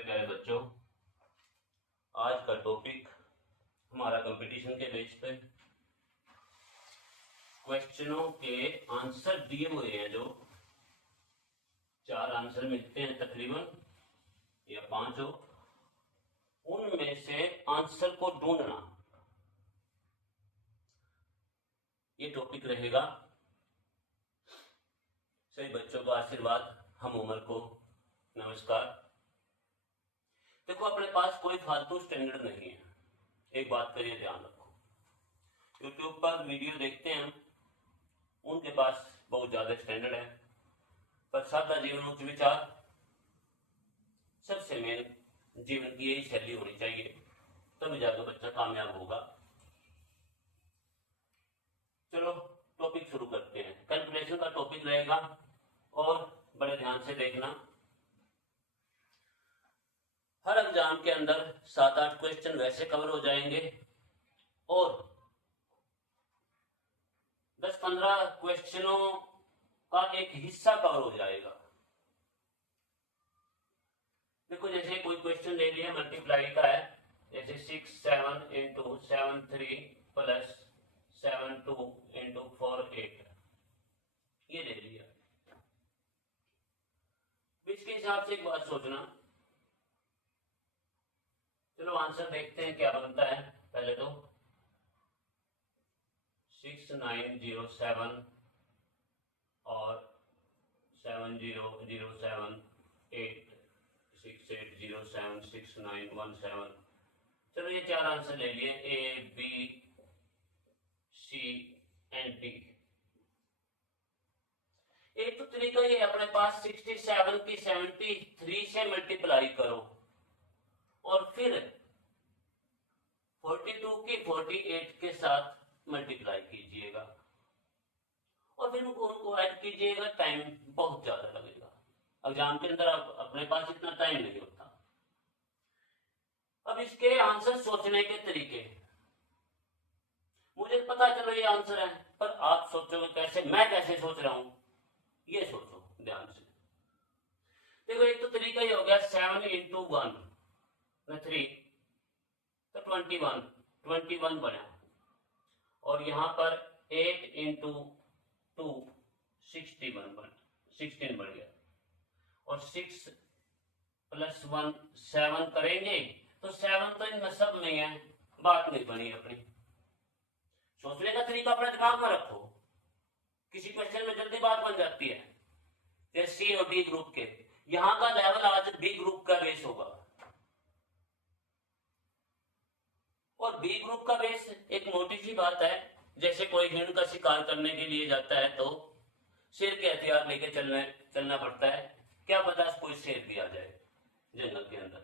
मेरे प्यारे बच्चों, आज का टॉपिक हमारा कंपटीशन के बेस पे क्वेश्चनों के आंसर दिए हुए हैं। जो 4 आंसर मिलते हैं तकरीबन या 5 हो, उनमें से आंसर को ढूंढना, ये टॉपिक रहेगा। सभी बच्चों को आशीर्वाद, हम उम्र को नमस्कार। देखो, अपने पास कोई फालतू स्टैंडर्ड नहीं है, एक बात का ये ध्यान रखो। यूट्यूब पर वीडियो देखते हैं हम, उनके पास बहुत ज्यादा स्टैंडर्ड है, पर सादा जीवन उच्च विचार, सबसे मेन जीवन की यही शैली होनी चाहिए, तभी जाकर बच्चा कामयाब होगा। चलो टॉपिक शुरू करते हैं। कैलकुलेशन का टॉपिक रहेगा और बड़े ध्यान से देखना। हर एग्जाम के अंदर 7-8 क्वेश्चन वैसे कवर हो जाएंगे और 10-15 क्वेश्चनों का एक हिस्सा कवर हो जाएगा। देखो, जैसे कोई क्वेश्चन ले लिया मल्टीप्लाई का है, जैसे 6 7 इंटू 7 3 प्लस 7 2 इंटू 4 8, ये ले लिया। इसके हिसाब से एक बात सोचना। चलो आंसर देखते हैं क्या बनता है। पहले तो 6907 और 7007 8 6807 6917। चलो ये 4 आंसर ले लिए, A B C and D. एक तो तरीका ये अपने पास 67 की 73 से मल्टीप्लाई करो और फिर 42 की 48 के साथ मल्टीप्लाई कीजिएगा और फिर उनको ऐड कीजिएगा। टाइम बहुत ज्यादा लगेगा, एग्जाम के अंदर अपने पास इतना टाइम नहीं होता। अब इसके आंसर सोचने के तरीके, मुझे पता चलो ये आंसर है, पर आप सोचोगे कैसे, मैं कैसे सोच रहा हूं, ये सोचो ध्यान से। देखो, एक तो तरीका ये हो गया 7 इंटू 1 3 तो 21 बना, और यहां पर 8 इंटू 2 16 बन गया, और 6 प्लस 1 7 करेंगे तो 7 तो इनमें सब में है, बात नहीं बनी अपनी। सोचने का तरीका अपने दिमाग में रखो, किसी क्वेश्चन में जल्दी बात बन जाती है। जैसे सी और डी ग्रुप के, यहां का लेवल आज बी ग्रुप का बेस होगा, और बी ग्रुप का बेस एक मोटी सी बात है। जैसे कोई हिरण का शिकार करने के लिए जाता है तो शेर के हथियार लेके चलना पड़ता है, क्या पता कोई शेर भी आ जाए जंगल के अंदर।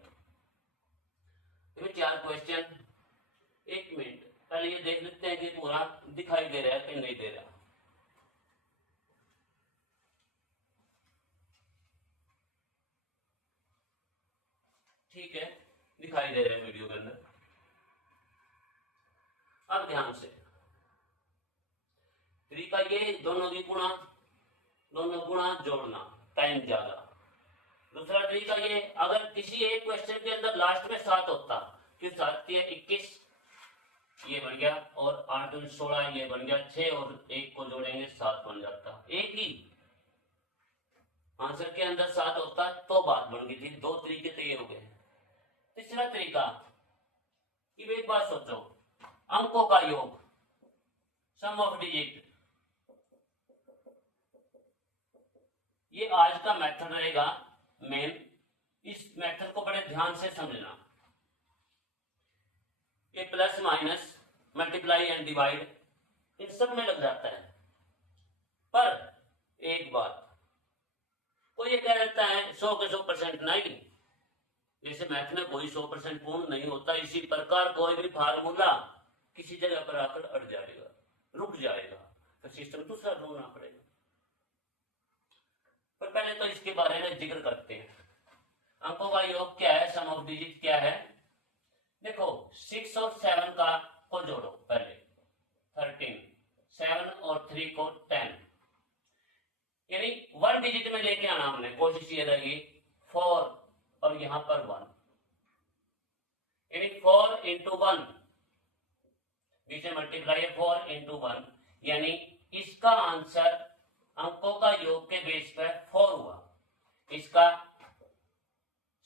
तो 4 क्वेश्चन, 1 मिनट पहले ये देख लेते हैं कि पूरा दिखाई दे रहा है कि नहीं दे रहा। ठीक है, दिखाई दे रहा है वीडियो के अंदर। अब ध्यान से, तरीका ये दोनों गुणा जोड़ना, टाइम ज्यादा। दूसरा तरीका ये, अगर किसी एक क्वेश्चन के अंदर लास्ट में 7 होता, फिर 7 या 21 ये बन गया, और 8 और 16 ये बन गया, 6 और 1 को जोड़ेंगे 7 बन जाता। एक ही आंसर के अंदर 7 होता तो बात बन गई थी। 2 तरीके तो ये हो गए। तीसरा तरीका, कि एक बात सोचो, अंकों का योग, सम ऑफ डिजिट, ये आज का मेथड रहेगा मेन। इस मेथड को बड़े ध्यान से समझना। ये plus minus, multiply and divide, इन सब में लग जाता है। पर एक बात, वो ये कह देता है 100 के 100% नहीं। जैसे मैथ में कोई 100% पूर्ण नहीं होता, इसी प्रकार कोई भी फार्मूला किसी जगह पर आकर अड़ जाएगा, रुक जाएगा, तो सिस्टम दूसरा ढूंढना पड़ेगा। पर पहले तो इसके बारे में जिक्र करते हैं। अंकों का योग क्या है, सम ऑफ डिजिट क्या है। देखो, 6 और 7 का को जोड़ो, पहले 13, 7 और 3 को 10, यानी 1 डिजिट में लेके आना हमने। कोशिश ये रहेगी 4 और यहाँ पर 1, यानी 4 इंटू 1, बीच में मल्टीप्लाई है, 4 इंटू 1, यानी इसका आंसर अंकों का योग के बेस पर 4 हुआ। इसका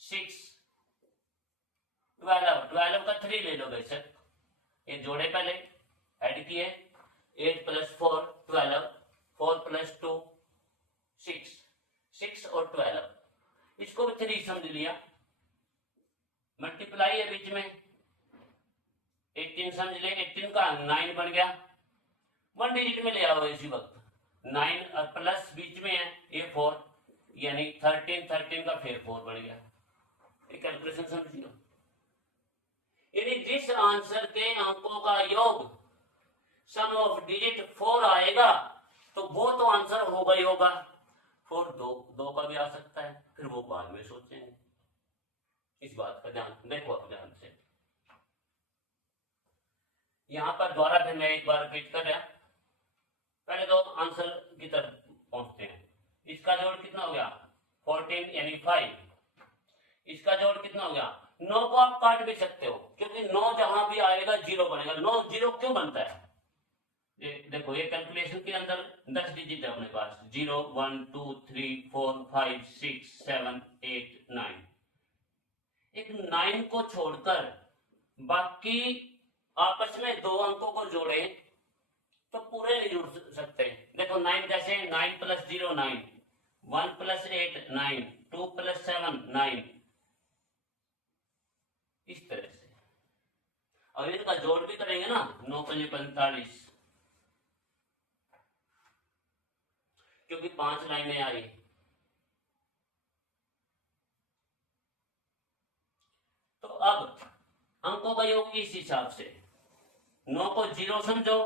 6, 12 का 3 ले लो बेशक, ये जोड़े पहले ऐड किए, 8 + 4 12, 4 + 2 6, 6 और 12, इसको भी 3 समझ लिया, मल्टीप्लाई है बीच में, 18 समझ ले, 18 का 9 बन गया, 1 डिजिट में ले आओ इसी वक्त, 9 और प्लस बीच में है ये 4, यानी 13, 13 का फिर 4 बन गया। ये कैलकुलेशन समझिए, यानी जिस आंसर के अंकों का योग सम ऑफ डिजिट 4 आएगा तो वो तो आंसर होगा ही होगा। 4 दो का भी आ सकता है, फिर वो बाद में सोचेंगे, इस बात का ध्यान देखो आप ध्यान से। यहां पर द्वारा फिर मैं एक बार रिपीट कर रहा, पहले तो आंसर की तरफ पहुंचते हैं। इसका जोड़ कितना हो गया 14 यानी 5, इसका जोड़ कितना हो गया 9 को आप काट भी सकते हो, क्योंकि 9 जहां भी आएगा 0 बनेगा। 9 0 क्यों बनता है, ये देखो, ये कैलकुलेशन के अंदर 10 डिजिट है अपने पास, 0 1 2 3 4 5 6 7 8 9, एक 9 को छोड़कर बाकी आपस में 2 अंकों को जोड़े तो पूरे नहीं जुड़ सकते। देखो 9 कैसे, 9 + 0 9, 1 + 8 9, 2 + 7 9, इस तरह से। और इनका जोड़ भी करेंगे ना, 9 × 5 = 45, क्योंकि 5 लाइनें आई। तो अब अंकों का योग इस हिसाब से, 9 को 0 समझो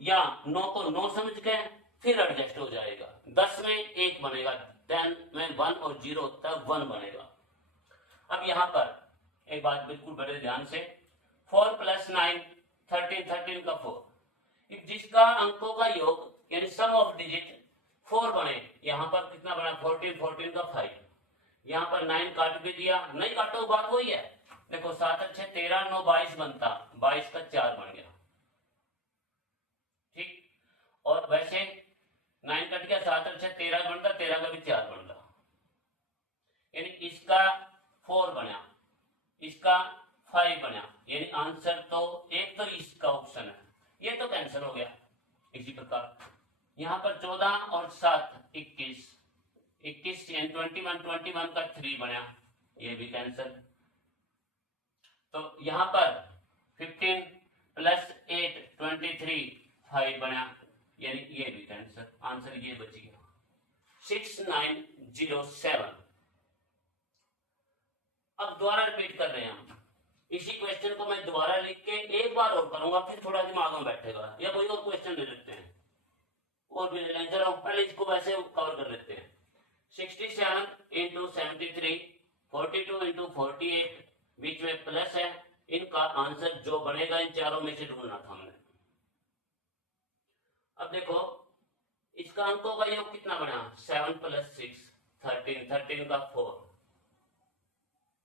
या 9 को 9 समझ के फिर एडजस्ट हो जाएगा। 10 में 1 बनेगा, 10 में 1 और 0 होता है 1 बनेगा। अब यहां पर एक बात बिल्कुल बड़े ध्यान से, 4 + 9 13, 13 का 4, जिसका अंकों का योग यानी सम ऑफ डिजिट 4 बने, यहां पर कितना बना 14, 14 का 5, यहां पर 9 काट भी दिया, नहीं काटो बात वही है। देखो 7 × 6 13, 9 22 बनता, 22 का 4 बन गया, ठीक। और वैसे 9 कट गया, 7 × 6 13 बनता, 13 का भी 4 बनता, यानी इसका 4 बना, इसका 5 बना, यानी आंसर तो एक तो इसका ऑप्शन है, ये तो कैंसिल हो गया। इसी प्रकार यहां पर 14 और 7 21, 21 यानी 21, 21 का 3 बना, ये भी कैंसिल। तो यहां पर 15 + 8 23 5 बना, यानी ये भी कैंसिल, आंसर ये बच गया 6907। अब दोबारा रिपीट कर रहे हैं हम इसी क्वेश्चन को, मैं दोबारा लिख के एक बार और करूंगा, फिर थोड़ा दिमाग में बैठेगा, या कोई और क्वेश्चन ले लेते हैं और भी ले लें। चलो पहले इसको वैसे कवर कर लेते हैं। 67 × 73, 42 × 48, बीच में प्लस है, इनका आंसर जो बनेगा इन चारों में से ढूंढना था हमने। अब देखो इसका अंकों का योग कितना बना, 7 + 6 13, 13 का 4,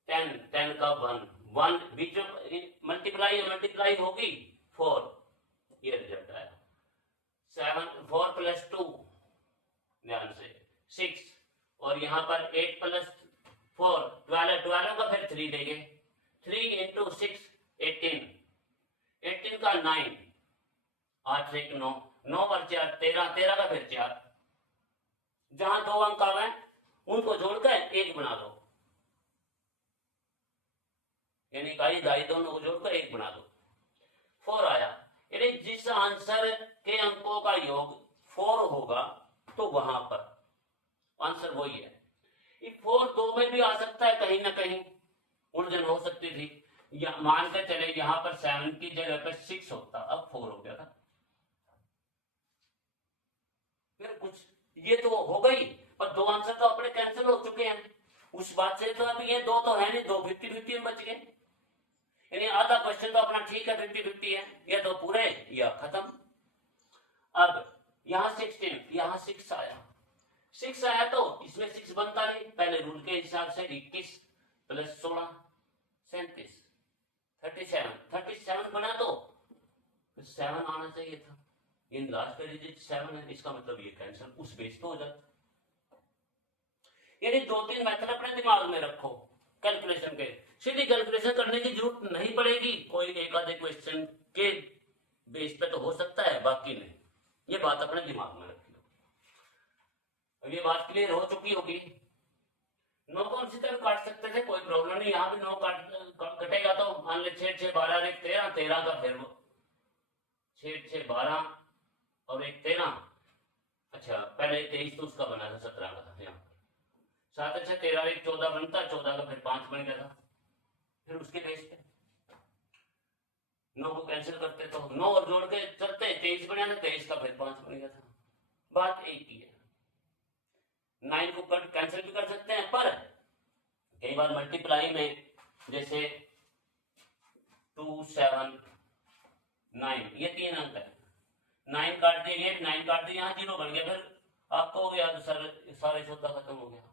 10, 10 का 1, 1 बीच में मल्टीप्लाई होगी 4, ये रिजल्ट आया। 7 4 + 2 ध्यान से 6, और यहां पर 8 + 4 12, 12 का फिर 3 देंगे, 3 × 6 18, 18 का 9, 8 से 1 9, 9 और 4 13, 13 का फिर 4, जहां 2 अंक आ गए उनको जोड़कर 1 बना दो, यानी इकाई दाई दोनों को जोड़कर 1 बना दो, 4 आया। यानी जिस आंसर के अंकों का योग 4 होगा तो वहां पर आंसर वही है। ये 4 2 में भी आ सकता है, कहीं ना कहीं उलझन हो सकती थी, या मान के चले यहां पर 7 की जगह पर 6 होता, अब 4 हो गया था, फिर कुछ ये तो हो गई, पर 2 आंसर तो अपने कैंसिल हो चुके हैं, उस बात से तो अब ये 2 तो है नहीं, 2 50-50 में बच गए, यानी आधा क्वेश्चन तो अपना ठीक है 50-50 है, ये तो पूरे या खत्म। अब यहां 16, यहां 6 आया, 6 आया तो इसमें 6 बनता नहीं, पहले रूल के हिसाब से 21, प्लस 16 37 37 बना तो 7 आना चाहिए था। इन लास्ट का डिजिट 7 है, इसका मतलब ये कैंसिल उस बेस पे हो जाता। यानी 2-3 मेथड अपने दिमाग में रखो कैलकुलेशन के। सीधी कैलकुलेशन करने की जरूरत नहीं पड़ेगी, कोई एक आधे क्वेश्चन के बेस पे तो हो सकता है, बाकी नहीं। ये बात अपने दिमाग में रखियो। अब ये बात क्लियर हो चुकी होगी। 9 को हम सीधे काट सकते थे, कोई प्रॉब्लम नहीं। यहाँ भी 9 कटेगा तो मान ले 6 6 12 एक 13 13 का फिर 6 6 12 और एक 13। अच्छा पहले 23 तो उसका बना था 17 का था। यहाँ 7 अच्छा 13 एक 14 बनता, 14 का फिर 5 बन गया था। फिर उसके बेस पे 9 को कैंसिल करते तो 9 और जोड़ के चलते 23 बना था, 23 का फिर 5 बन गया था। बात एक ही है। 9 को कट कैंसिल भी कर सकते हैं, पर कई बार मल्टीप्लाई में जैसे 2 7 9 ये 3 अंक है, 9 काट दिए, ये 9 काट दिए, यहाँ 0 बन गया। फिर आपको हो गया तो सारे 14 खत्म हो गया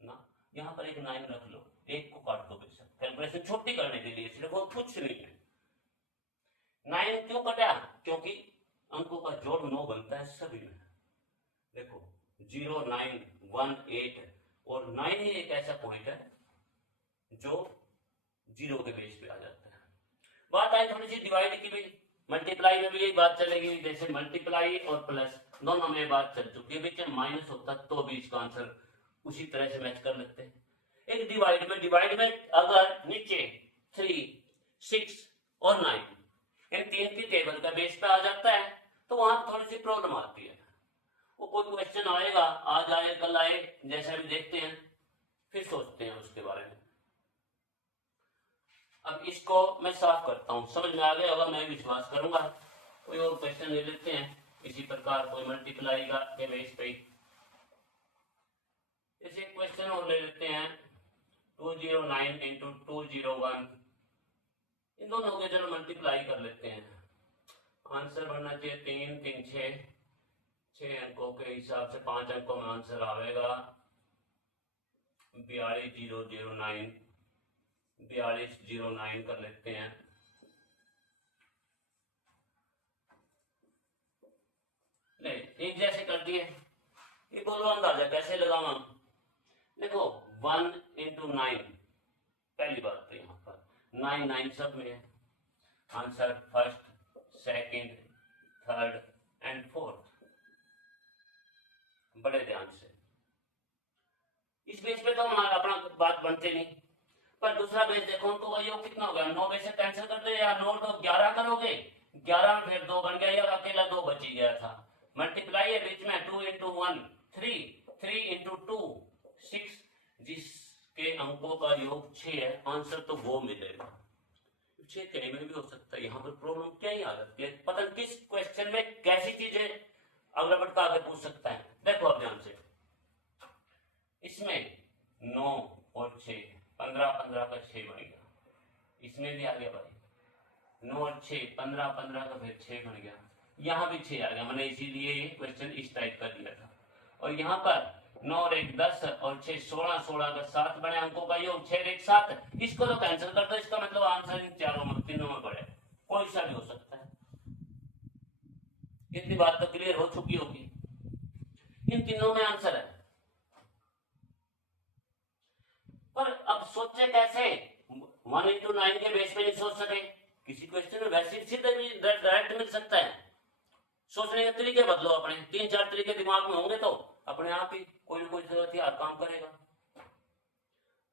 ना। यहाँ पर एक 9 रख लो, एक को काट दो बेशक, कैलकुलेशन छोटी करने के लिए, सिर्फ और कुछ नहीं है। 9 क्यों कटा? क्योंकि अंकों का जोड़ 9 बनता है सभी में। देखो 0 9 1 8 और 9 ही एक ऐसा पॉइंट है जो 0 के बेस पे आ जाता है। बात आई थोड़ी सी डिवाइड की भी, मल्टीप्लाई में भी यही बात चलेगी। जैसे मल्टीप्लाई और प्लस दोनों में बात चल चुकी है, बीच में माइनस होता तो भी इसका आंसर उसी तरह से मैच कर लेते हैं। एक डिवाइड में अगर नीचे 3 6 और 9 इन तीन की टेबल का बेस पे आ जाता है तो वहां थोड़ी सी प्रॉब्लम आती है। वो कोई क्वेश्चन आएगा, आज आए कल आए, जैसा भी देखते हैं फिर सोचते हैं उसके बारे में। अब इसको मैं साफ करता हूं, समझ में आ गया होगा, मैं विश्वास करूंगा। कोई और क्वेश्चन ले लेते हैं इसी प्रकार, कोई मल्टीप्लाई का के बेस पे। इसे क्वेश्चन और ले लेते हैं 209 इंटू 201। इन दोनों के चलो मल्टीप्लाई कर लेते हैं। आंसर बनना चाहिए 3 3 6 अंकों के हिसाब से 5 अंकों में आंसर आएगा 42009। 4209 कर लेते हैं। ले एक जैसे कर दिए। ये बोलो अंदाजा कैसे लगाऊं? देखो 1 इंटू 9, पहली बात तो यहाँ पर 9 9 सब में है। Answer first second third and fourth. बड़े ध्यान से इस बेस पे तो हमारा अपना बात बनते नहीं, पर दूसरा बेस देखो तो वही कितना हो गया, 9 में से कैंसिल कर दे, या 9 तो 11 करोगे, 11 में फिर 2 बन गया, या अकेला 2 बच ही गया था। मल्टीप्लाई है बीच में 2 इंटू 1 3 3 इंटू 2 6, जिसके अंकों का योग 6 है, आंसर तो वो मिलेगा। 6 कहीं में भी हो सकता है। यहाँ पर प्रॉब्लम क्या ही आ जाती है, पता नहीं किस क्वेश्चन में कैसी चीजें अगला भटका आगे पूछ सकता है। देखो अब ध्यान से, इसमें 9 और 6 15 15 का 6 बन गया, इसमें भी आ गया भाई 9 और 6 15 15 का फिर 6 बन गया, यहाँ भी 6 आ गया। मैंने इसीलिए ये क्वेश्चन इस टाइप का दिया था। और यहाँ पर 9 और 1 10 और 6 16 16 का 7 बने अंकों का योग 6 और 1 7। इसको तो कैंसिल कर दो, इसका मतलब आंसर इन चारों में तीनों में पड़े, कोई सा भी हो सकता है। इतनी बात तो क्लियर हो चुकी होगी, इन तीनों में आंसर है। पर अब सोचे कैसे? 1 इंटू 9 के बेस पे नहीं सोच सके, किसी क्वेश्चन में वैसे सीधे भी डायरेक्ट मिल सकता है। सोचने के तरीके बदलो अपने, 3-4 तरीके दिमाग में होंगे तो अपने आप ही कोई ना कोई हथियार काम करेगा।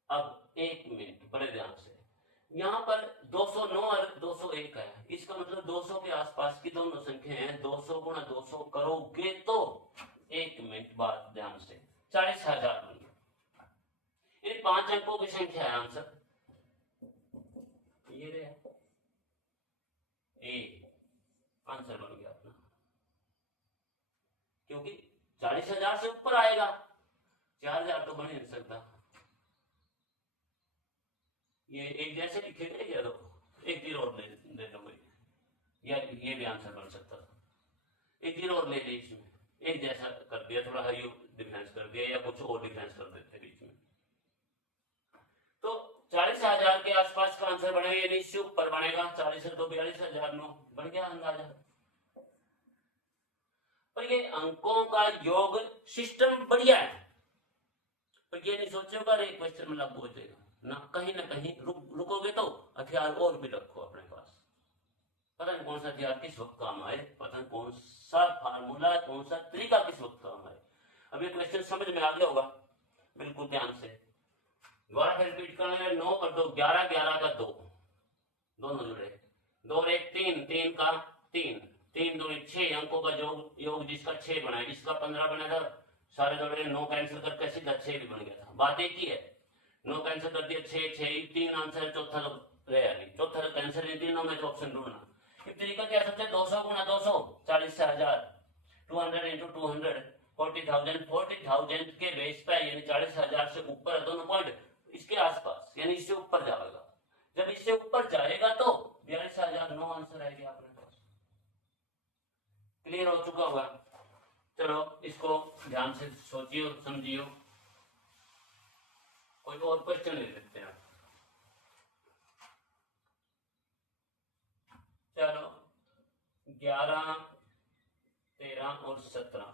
अब 1 मिनट बड़े ध्यान से, यहाँ पर 209 और 201 है, इसका मतलब 200 के आसपास की दोनों संख्या है। 200 गुणा 200 करोगे तो 1 मिनट बाद ध्यान से 40,000 बन गया। इन 5 अंकों की संख्या है, आंसर ये रहे, ए आंसर बन गया अपना, क्योंकि 40,000 से ऊपर आएगा, 4,000 तो बन ही नहीं सकता। ये एक जैसे लिखेंगे या दो, एक जीरो और ले लो, या ये भी आंसर बन सकता था। एक जीरो और ले ली, इसमें एक जैसा कर दिया, थोड़ा हाई डिफरेंस कर दिया, या कुछ और डिफरेंस कर देते बीच में। आसपास का आंसर बनेगा, यानी इससे ऊपर बनेगा। 40 है तो 42,009 बन गया अंदाजा। पर ये अंकों का योग सिस्टम बढ़िया है, पर ये नहीं सोचोगा रे क्वेश्चन में लग जाएगा ना, कहीं ना कहीं रुकोगे तो हथियार और भी रखो अपने पास। पता नहीं कौन सा हथियार किस वक्त काम आए, पता नहीं कौन सा फार्मूला, कौन सा तरीका किस वक्त काम आए। अब ये क्वेश्चन समझ में आ गया होगा, बिल्कुल ध्यान से दोबारा फिर रिपीट कर रहे हैं। 9 और 2 11, 11 का 2 दोनों जुड़े, 2 और 1 3, 3 का 3, 3 2 6 अंकों का योग जिसका 6 बना है, जिसका 15 बना था, सारे जोड़े 9 कैंसिल करके सीधा 6 भी बन गया था। बात एक ही है, 9 कैंसिल कर दिया, 6 6 3 आंसर, चौथा तो रहा नहीं, चौथा तो कैंसिल नहीं, तीनों में तो ऑप्शन ढूंढना। ये तरीका क्या सोचा, 200 गुना 200 40 से 1000, 200 इंटू 200 40,000, 40,000 के बेस पे यानी 40,000 से ऊपर दोनों पॉइंट इसके आसपास, यानी इससे ऊपर जाएगा। जब इससे ऊपर जाएगा तो 42,009 आंसर आएगा अपने पास। क्लियर हो चुका होगा। चलो इसको ध्यान से सोचियो समझियो, कोई और क्वेश्चन ले लेते हैं। चलो 11 13 और 17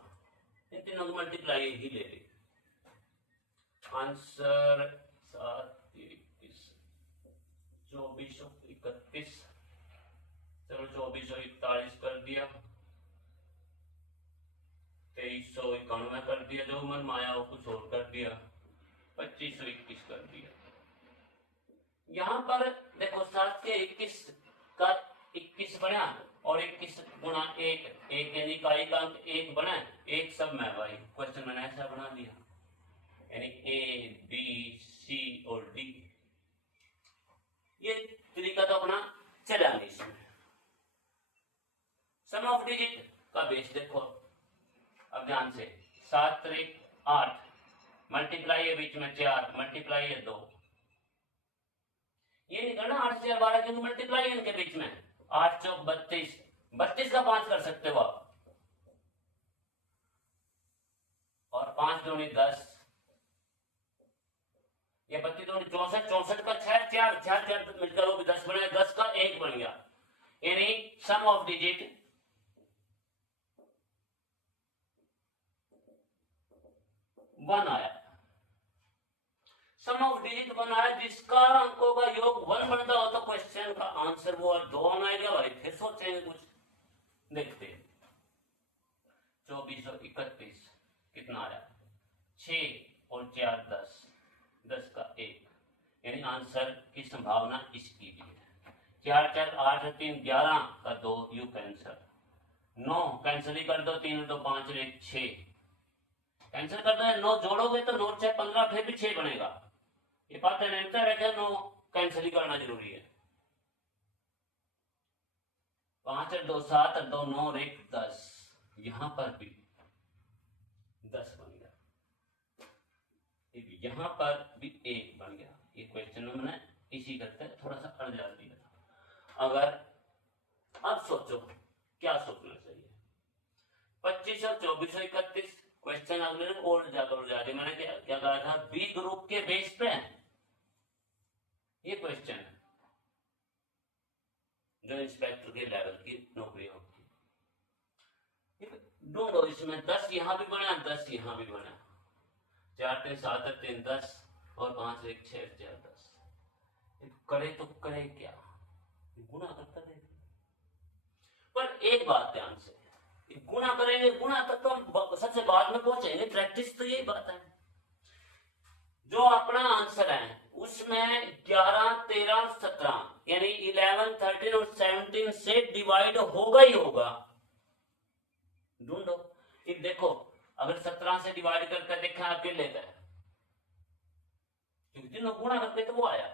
इन तीनों को मल्टीप्लाई ही ले ली, आंसर 7 21 24 31। चलो 2441 कर दिया, 2391 कर दिया, जो मन माया वो कुछ और कर दिया, 2521 कर दिया। यहाँ पर देखो 7 के 21 का 21 बना और 21 गुना 1 1 यानी इकाई का अंक 1 बना, 1 सब में भाई क्वेश्चन मैंने ऐसा बना दिया, यानी A B C और D। ये तरीका तो अपना चला नहीं। इसमें सम ऑफ डिजिट का बेस देखो, अब ध्यान से 7 3 8 मल्टीप्लाई है बीच में 4 मल्टीप्लाई है 2, ये नहीं करना 8 से 12 क्योंकि मल्टीप्लाई है इनके बीच में, 8 चौक 32, 32 का 5 कर सकते हो आप, और 5 दूनी 10, ये 32 दूनी 64, 64 का 6 4 4 4 मिलकर वो भी 10 बना, 10 का 1 बन गया, यानी सम ऑफ डिजिट 1 आया। सम ऑफ डिजिट 1 आया, जिसका अंकों का योग 1 बनता हो तो क्वेश्चन का आंसर वो 2 आएगा भाई। फिर सोचेंगे कुछ, देखते हैं 2431 कितना आया, 6 और 4 10, 10 का 1, यानी आंसर की संभावना इसकी भी है। 4 4 8 3 11 का 2 यू कैंसर, 9 कैंसिल ही कर दो, 3 2 5 1 6 कैंसिल कर दो, 9 जोड़ोगे तो 9 से 15 फिर भी 6 बनेगा। ये बात निरंतर है, 9 कैंसिल ही करना जरूरी है। 5 और 2 7 और 2 9 और 1 10, यहां पर भी 10 बन गया, यहां पर भी 1 बन गया। ये क्वेश्चन में मैंने इसी करते थोड़ा सा अर्जा दिया था। अगर अब सोचो क्या सोचना चाहिए, 25 और 24 और 31 क्वेश्चन अगले और ज्यादा मैंने क्या कहा था, बी ग्रुप के बेस पे ये क्वेश्चन है जो इंस्पेक्टर के लेवल की नौकरी होती है। ढूंढो इसमें 10 यहां भी बना, 10 यहां भी बना, 4 3 7 3 10 और 5 1 6 4 10, करे तो करे क्या, गुना करता है। पर एक बात ध्यान से, गुना करेंगे, गुना तक तो हम सबसे बाद में पहुंचेंगे, प्रैक्टिस तो यही बात है। जो अपना आंसर है उसमें 11 13 17 यानी 11 13 और 17 से डिवाइड होगा ही होगा। ढूंढो, देखो अगर 17 से डिवाइड करके देखा अकेले का, क्योंकि तीनों गुणा करके तो वो आया,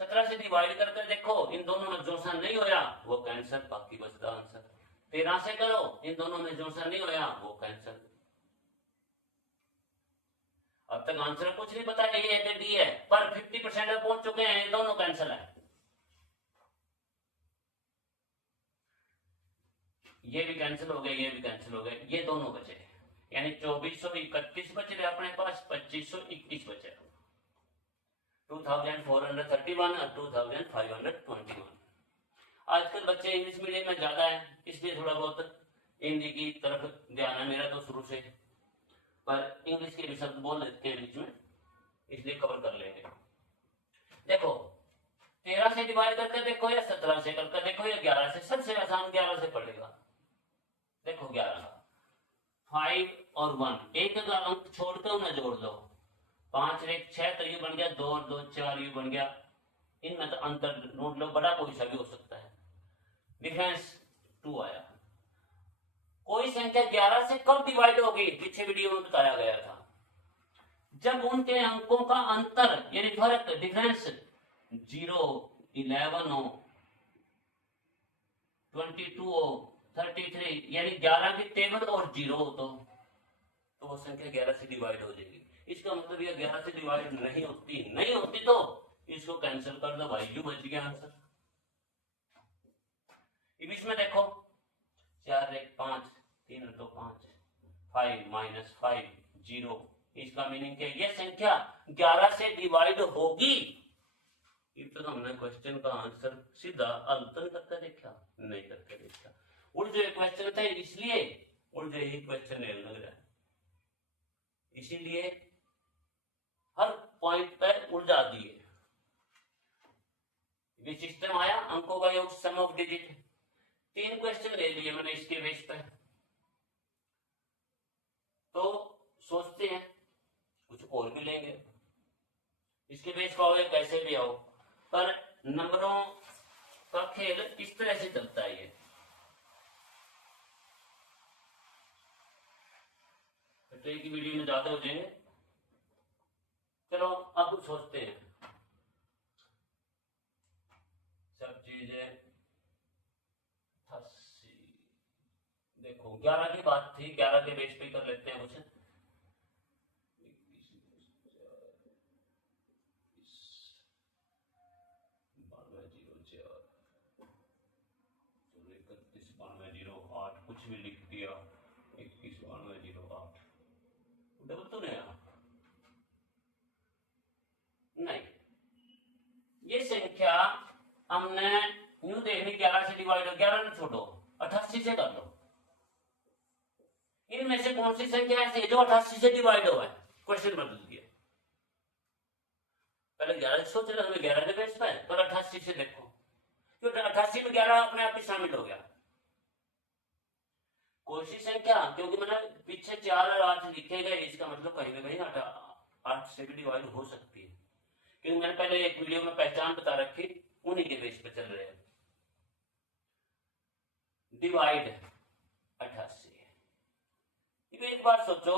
17 से डिवाइड करके देखो, इन दोनों में जो सा नहीं होया वो कैंसर, बाकी बचता आंसर। 13 से करो, इन दोनों में जो सा नहीं होया वो कैंसर। अब तक आंसर कुछ नहीं पता ए है कि डी है, पर 50% में पहुंच चुके हैं, दोनों कैंसिल है। ये भी कैंसिल हो गए, ये भी कैंसिल हो गए, ये दोनों बचे, यानी 2431 बच रहे अपने पास, 2521 बचे। 2431 और 2521। आजकल बच्चे इंग्लिश मीडियम में ज्यादा है, इसलिए थोड़ा बहुत हिंदी की तरफ ध्यान है मेरा तो शुरू से, पर इंग्लिश के भी शब्द बोल लेते हैं बीच में, इसलिए कवर कर लेंगे। देखो 13 से डिवाइड करके देखो या 17 से करके देखो या 11 से, सबसे आसान 11 से पड़ेगा। देखो 11 5 और 1 एक का अंक छोड़कर उन्हें जोड़ दो, 5 और 1 6, तो ये बन गया 2 और 2 4, ये बन गया। इनमें तो अंतर ढूंढ लो, बड़ा कोई सा भी हो सकता है। डिफरेंस 2 आया। कोई संख्या 11 से कब डिवाइड होगी, पीछे वीडियो में बताया गया था, जब उनके अंकों का अंतर यानी फर्क डिफरेंस 0, 11 हो, 22 हो, 33 यानी 11 की टेबल और 0 हो तो वो संख्या 11 से डिवाइड हो जाएगी। इसका मतलब ये 11 से डिवाइड नहीं होती तो इसको कैंसिल कर दो भाई, यू बच गया आंसर। बीच में देखो 4 1 5, 3 2 5, 5 -5 0, इसका मीनिंग क्या है, ये संख्या 11 से डिवाइड होगी। तो हमने क्वेश्चन का आंसर सीधा अल्टन करके देखा, नहीं करके देखा। उल्टे क्वेश्चन थे इसलिए उल्टे ही क्वेश्चन लग रहा है, इसीलिए हर पॉइंट पर उलझा दिए। ये सिस्टम आया, अंकों का योग सम ऑफ डिजिट, 3 क्वेश्चन ले लिए मैंने इसके बेस पर। तो सोचते हैं कुछ और भी लेंगे, इसके बेस पर आओ कैसे भी आओ, पर नंबरों का खेल इस तरह से चलता है। ये तो एक वीडियो में ज्यादा हो जाएंगे। चलो अब सोचते हैं सब चीजें। देखो 11 की बात थी, 11 के बेस पे कर लेते हैं कुछ। कुछ भी लिख दिया, 21 92 08, डबल तो नहीं आया, नहीं। ये संख्या हमने यूं देखनी, 11 से डिवाइड हो, 11 ने छोड़ो 88 से कर लो। इनमें से कौन सी संख्या ऐसी है जो 88 से डिवाइड हुआ है, क्वेश्चन बदल दिया। पहले 11 सोच रहे हमें 11 के बेस पर, पर 88 से देखो, क्योंकि 88 में 11 अपने आप ही शामिल हो गया। कोई सी संख्या, क्योंकि मैंने पीछे 4 और 8 लिखे गए, इसका मतलब कहीं ना कहीं 8 से भी डिवाइड हो सकती है, क्योंकि मैंने पहले एक वीडियो में पहचान बता रखी, उन्हीं के बेस पे चल रहे हैं। डिवाइड 88। एक बार सोचो,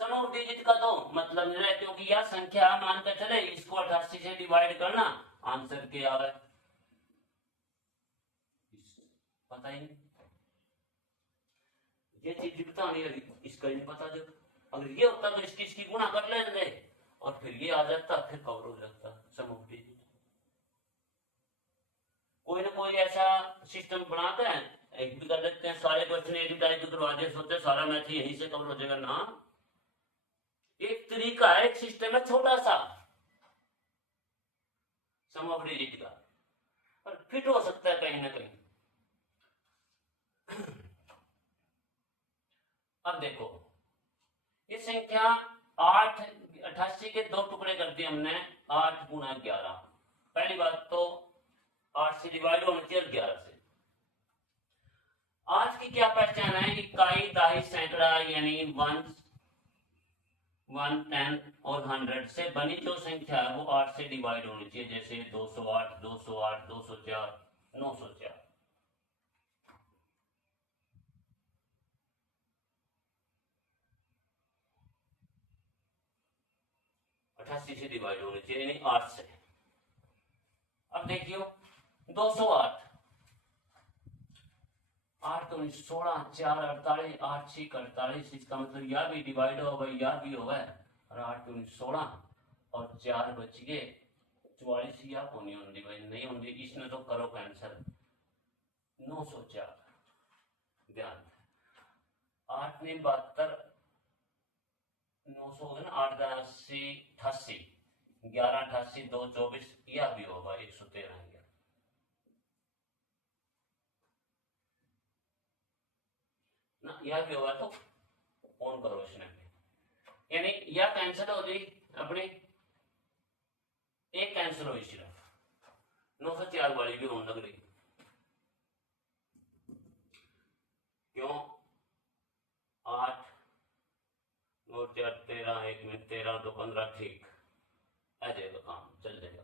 सम ऑफ डिजिट का तो मतलब नहीं है, क्योंकि यह संख्या मानकर चले इसको 88 से डिवाइड करना, आंसर क्या आवे पता ही नहीं। ये चीज बतानी है, इसका नहीं पता। जब अगर ये होता तो इसकी गुणा कर लेते और फिर ये आ जाता, फिर कवर हो जाता सम ऑफ डिजिट। कोई ना कोई ऐसा सिस्टम बनाते हैं, एक भी कर देते हैं, सारे क्वेश्चन एक ही टाइप के दरवाजे सोचते सारा मैथ यहीं से कवर हो जाएगा ना। एक तरीका है, एक सिस्टम है छोटा सा सम ऑफ डिजिट का, और फिट हो सकता है कहीं ना कहीं। अब देखो ये संख्या 8 88 के 2 टुकड़े कर दिए हमने, 8 गुना 11। पहली बात तो 8 से डिवाइड होना चाहिए 11 से। आज की क्या पहचान है, इकाई दहाई सैकड़ा यानी 1 10 और 100 से बनी जो संख्या है वो 8 से डिवाइड होनी चाहिए, जैसे 208 208 204 904। 88 से डिवाइड होनी चाहिए यानी 8 से। अब देखियो 208, 8 तो 16 4 48 8 6 48, इसका मतलब यह भी डिवाइड होगा यह भी होगा, और 8 तो 16 और 4 बच गए 44, या होनी होंगी भाई नहीं होंगी, इसमें तो करो कैंसर। 904 ध्यान, 8 में 72 900 हो गया ना, 8 80 88, 1188 2 24, यह भी होगा 113 ना, यह भी होगा। तो ऑन करो इसमें, यानी यह कैंसिल हो गई अपनी, एक कैंसिल हुई सिर्फ 904 वाली भी होने लग रही। क्यों? 8 और 4 13, 1 में 13 तो 15, ठीक आ जाएगा, काम चल जाएगा।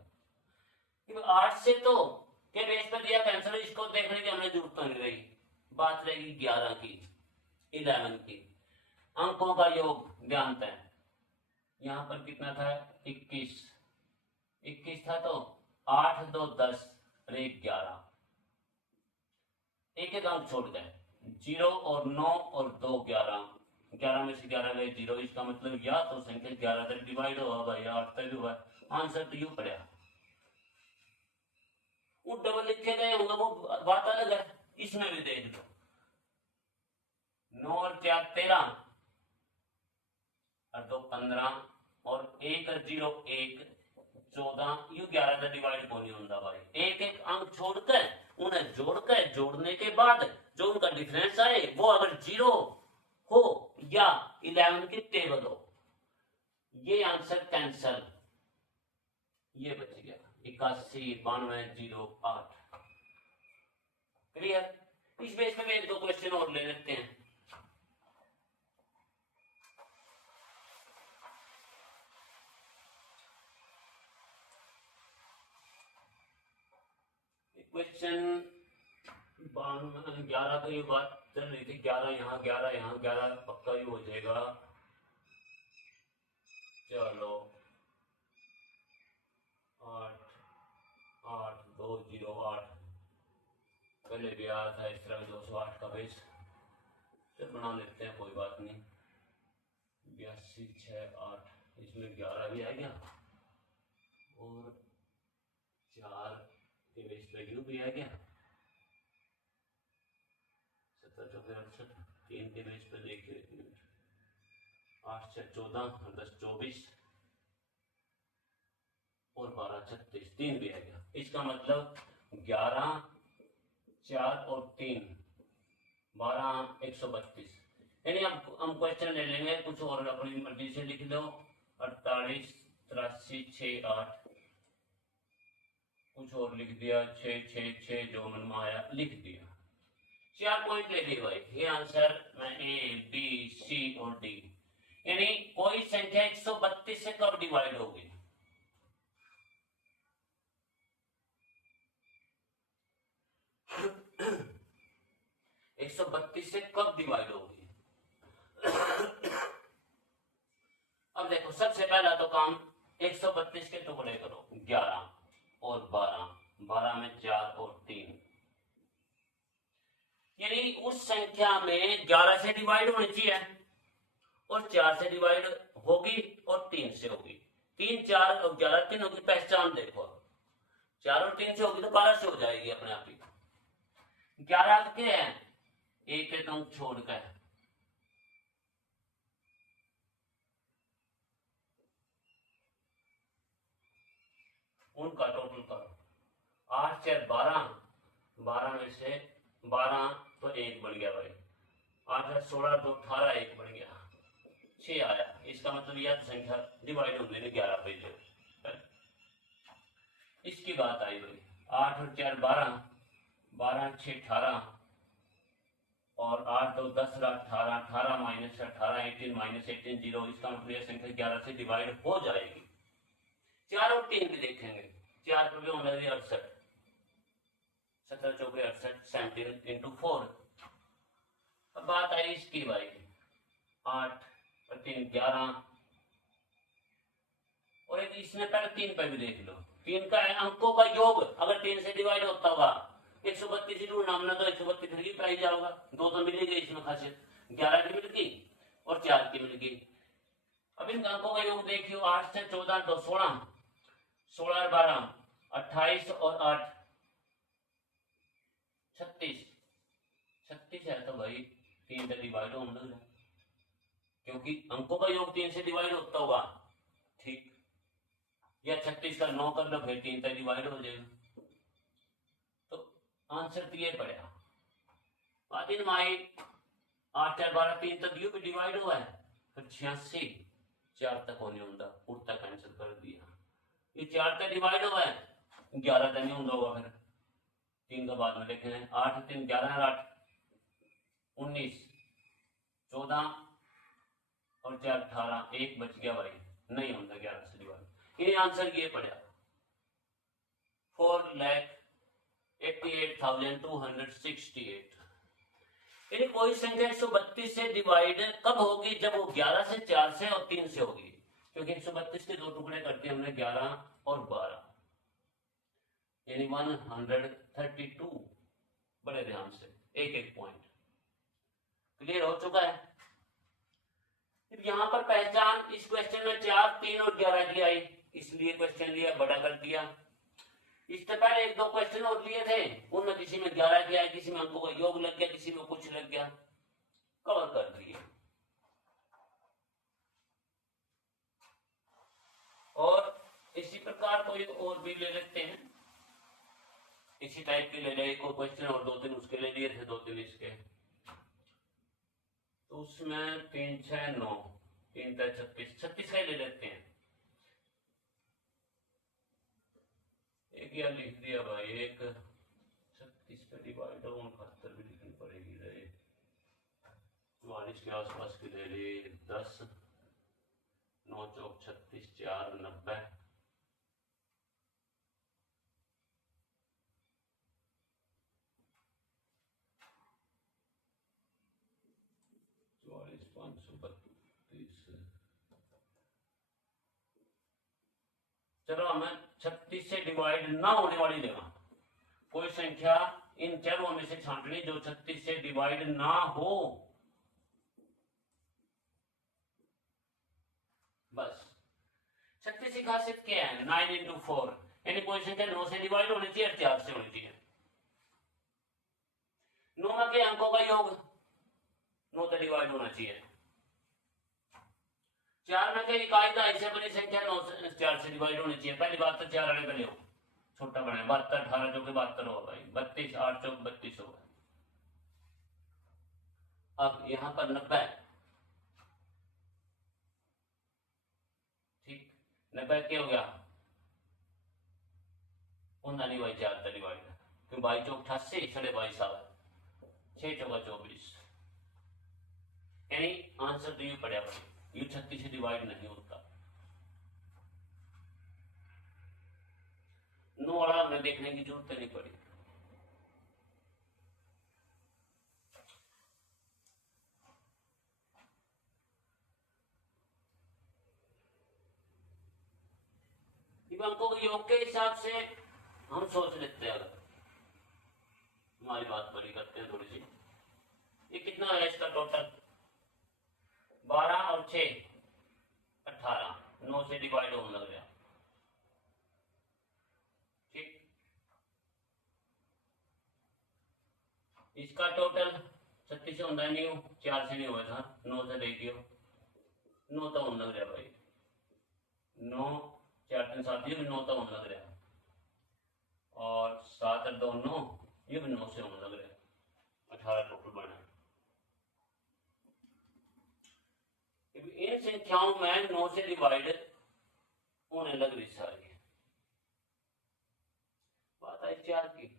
8 से तो क्या बेस पर दिया कैंसिल, इसको देखने की हमें जरूरत नहीं रही। बात रहेगी 11 की, 11 की। अंकों का योग जानते हैं, यहां पर कितना था? 21 था, तो 8 2 10 और 1 11, एक एक अंक छोड़ गए, 0 और 9 और 2 11, 11 में से 11 गए 0, इसका मतलब या तो संख्या 11 तक डिवाइड होगा या 8 तक हुआ। आंसर तो यू पड़ा। वो डबल लिखे गए होंगे वो बात अलग है, इसमें भी देख लो, 9 और 4 13 और 2 15 और 1 और 0 1 14, यू 11 तक डिवाइड कौन नहीं होता भाई। एक एक अंक छोड़कर उन्हें जोड़कर जोड़ने के बाद जो उनका डिफरेंस आए वो अगर 0 हो या 11 की टेबल हो, ये आंसर कैंसल, ये बच गया 81 92 0 8। क्लियर? इस बेस पे एक दो क्वेश्चन और ले लेते हैं। क्वेश्चन 11 का ये बात चल रही थी, 11 यहाँ 11 यहाँ 11 पक्का ही हो जाएगा। चलो 8 8 2 0 8, पहले भी आया था इस तरह 208 का बेस, तो बना लेते हैं, कोई बात नहीं। 82 6 8, इसमें 11 भी आ गया और 4 के बेस पे यू भी आ गया, 17 14 68, 3 के बेस पे देखिए 1 मिनट, 8 6 14 और 10 24 और 12 36, 3 भी आ गया। इसका मतलब 11 4 और 3 12 132, यानी अब हम क्वेश्चन ले लेंगे कुछ और अपनी मर्जी से लिख दो। 48 83 6 8, कुछ और लिख दिया 6 6 6, जो मन में आया लिख दिया। 4 पॉइंट ले दिए भाई, ये आंसर में ए बी सी और डी, यानी कोई संख्या 132 से कब डिवाइड होगी? एक 132 से कब डिवाइड होगी? अब देखो, सबसे पहला तो काम 132 के टुकड़े करो, 11 और 12, 12 में 4 और 3, यानी उस संख्या में 11 से डिवाइड होनी चाहिए और 4 से डिवाइड होगी और 3 से होगी। 3 4 और 11 3 होगी, पहचान देखो, 4 और 3 से होगी तो 12 से हो जाएगी अपने आप ही। 11 के हैं, एक एक अंक छोड़कर, उनका टोटल करो, 8 4 12, 12 में से 12 तो 1 बढ़ गया भाई, 8 8 16 तो 18, 1 बढ़ गया 6 आया। इसका मतलब यह संख्या डिवाइड होने में 11 पे जो इसकी बात आई भाई। 8 और 4 12, 12 6 18 और 8 2 10 18, 18 माइनस 18 18 माइनस 18 0, इसका मतलब यह संख्या 11 से डिवाइड हो जाएगी। 4 और 3 भी देखेंगे, 4 पर भी होना 68, 17 चौके 68, 17 इंटू 4। अब बात आई इसकी भाई, 8 और 3 11, और एक इसमें पहले 3 पर भी देख लो, 3 का अंकों का योग अगर 3 से डिवाइड होता होगा, 132 ढूंढना हमने तो 132 की पाई जाओगा, 2 तो मिल गई इसमें खासियत, 11 की मिल गई और 4 की मिल गई। अब इन अंकों का योग देखियो, 8 से 14 तो 16, 16 और 12 28 और 8 36, 36 है तो भाई 3 से डिवाइड होने लग रहा, क्योंकि अंकों का योग 3 से डिवाइड होता होगा, ठीक। या 36 का 9 कर लो, फिर 3 तक डिवाइड हो जाएगा। तो आंसर तो ये पड़ेगा। बातिन माई 8 4 12 3 तक यू भी डिवाइड हुआ है, फिर 86 4 तक होने होता, उठ तक आंसर कर दिया। ये 4 तक डिवाइड हुआ है, 11 तक नहीं होगा, फिर 3 का बाद में देखें। 8 3 11 8 19 14 और 4 18, 1 बच गया भाई, नहीं होता 11 से डिवाइड। ये आंसर ये पड़ा 4,88,268। यानी कोई संख्या 132 से डिवाइड कब होगी, जब वो 11 से 4 से और 3 से होगी, क्योंकि 132 के 2 टुकड़े करते हैं हमने 11 और 12, यानी 132। बड़े ध्यान से एक एक पॉइंट क्लियर हो चुका है। यहां पर पहचान इस क्वेश्चन में 4 3 और 11 की आई, इसलिए क्वेश्चन लिया, बड़ा कर दिया। इससे पहले 1 2 क्वेश्चन और लिए थे, उनमें किसी में 11 की आई, किसी में अंकों का योग लग गया, किसी में कुछ लग गया, कवर कर दिए। और इसी प्रकार कोई और भी ले लेते हैं, इसी टाइप के ले ले, कोई क्वेश्चन और 2 3 उसके ले लिए थे, 2 3 इसके, तो उसमें 3 6 9 3 36 36 का ही ले लेते हैं। एक या लिख दिया भाई, एक 36 पे डिवाइड 69 भी लिखनी पड़ेगी, रहे 44 के आसपास की ले ली, 10 9 चौक 36 4 90, चलो हमें 36 से डिवाइड ना होने वाली लेना, कोई संख्या इन चरों में से छांटनी जो 36 से डिवाइड ना हो, बस। 36 की खासियत क्या है, 9 into 4, यानी कोई संख्या 9 से डिवाइड होनी चाहिए और 4 से होनी चाहिए। 9 के अंकों का योग 9 से डिवाइड होना चाहिए। 4 में के इकाई का ऐसे बड़ी संख्या 9 से 4 से डिवाइड होनी चाहिए। पहली बात तो 4 आने पहले हो, छोटा बना 72 18 चौके 72 होगा भाई, 32 8 चौक 32 होगा। अब यहां पर 90, ठीक, 90 क्या हो गया, 19 बाई 4 से डिवाइड, क्यों 22 चौक 88 साढ़े 22 आ 6 चौका 24, यानी आंसर तो ये पड़ा भाई, ये 36 से डिवाइड नहीं होता। 9 वाला हमें देखने की जरूरत नहीं पड़ी। अंकों के योग के हिसाब से हम सोच लेते हैं, अगर हमारी बात बड़ी करते हैं थोड़ी सी, ये कितना है इसका टोटल, 12 और 6 18, 9 से डिवाइड होने लग गया, ठीक। इसका टोटल 36 से होता नहीं हो, 4 से नहीं हुआ था, 9 से देखियो, 9 तो होने लग रहा भाई, 9 4 3 7 ये भी 9 तो होने लग रहा, और 7 8 2 9 ये भी 9 से होने लग रहा, 18 टोटल बना। इन संख्याओं में 9 से डिवाइड होने लग रही सारी, बात है 4 की।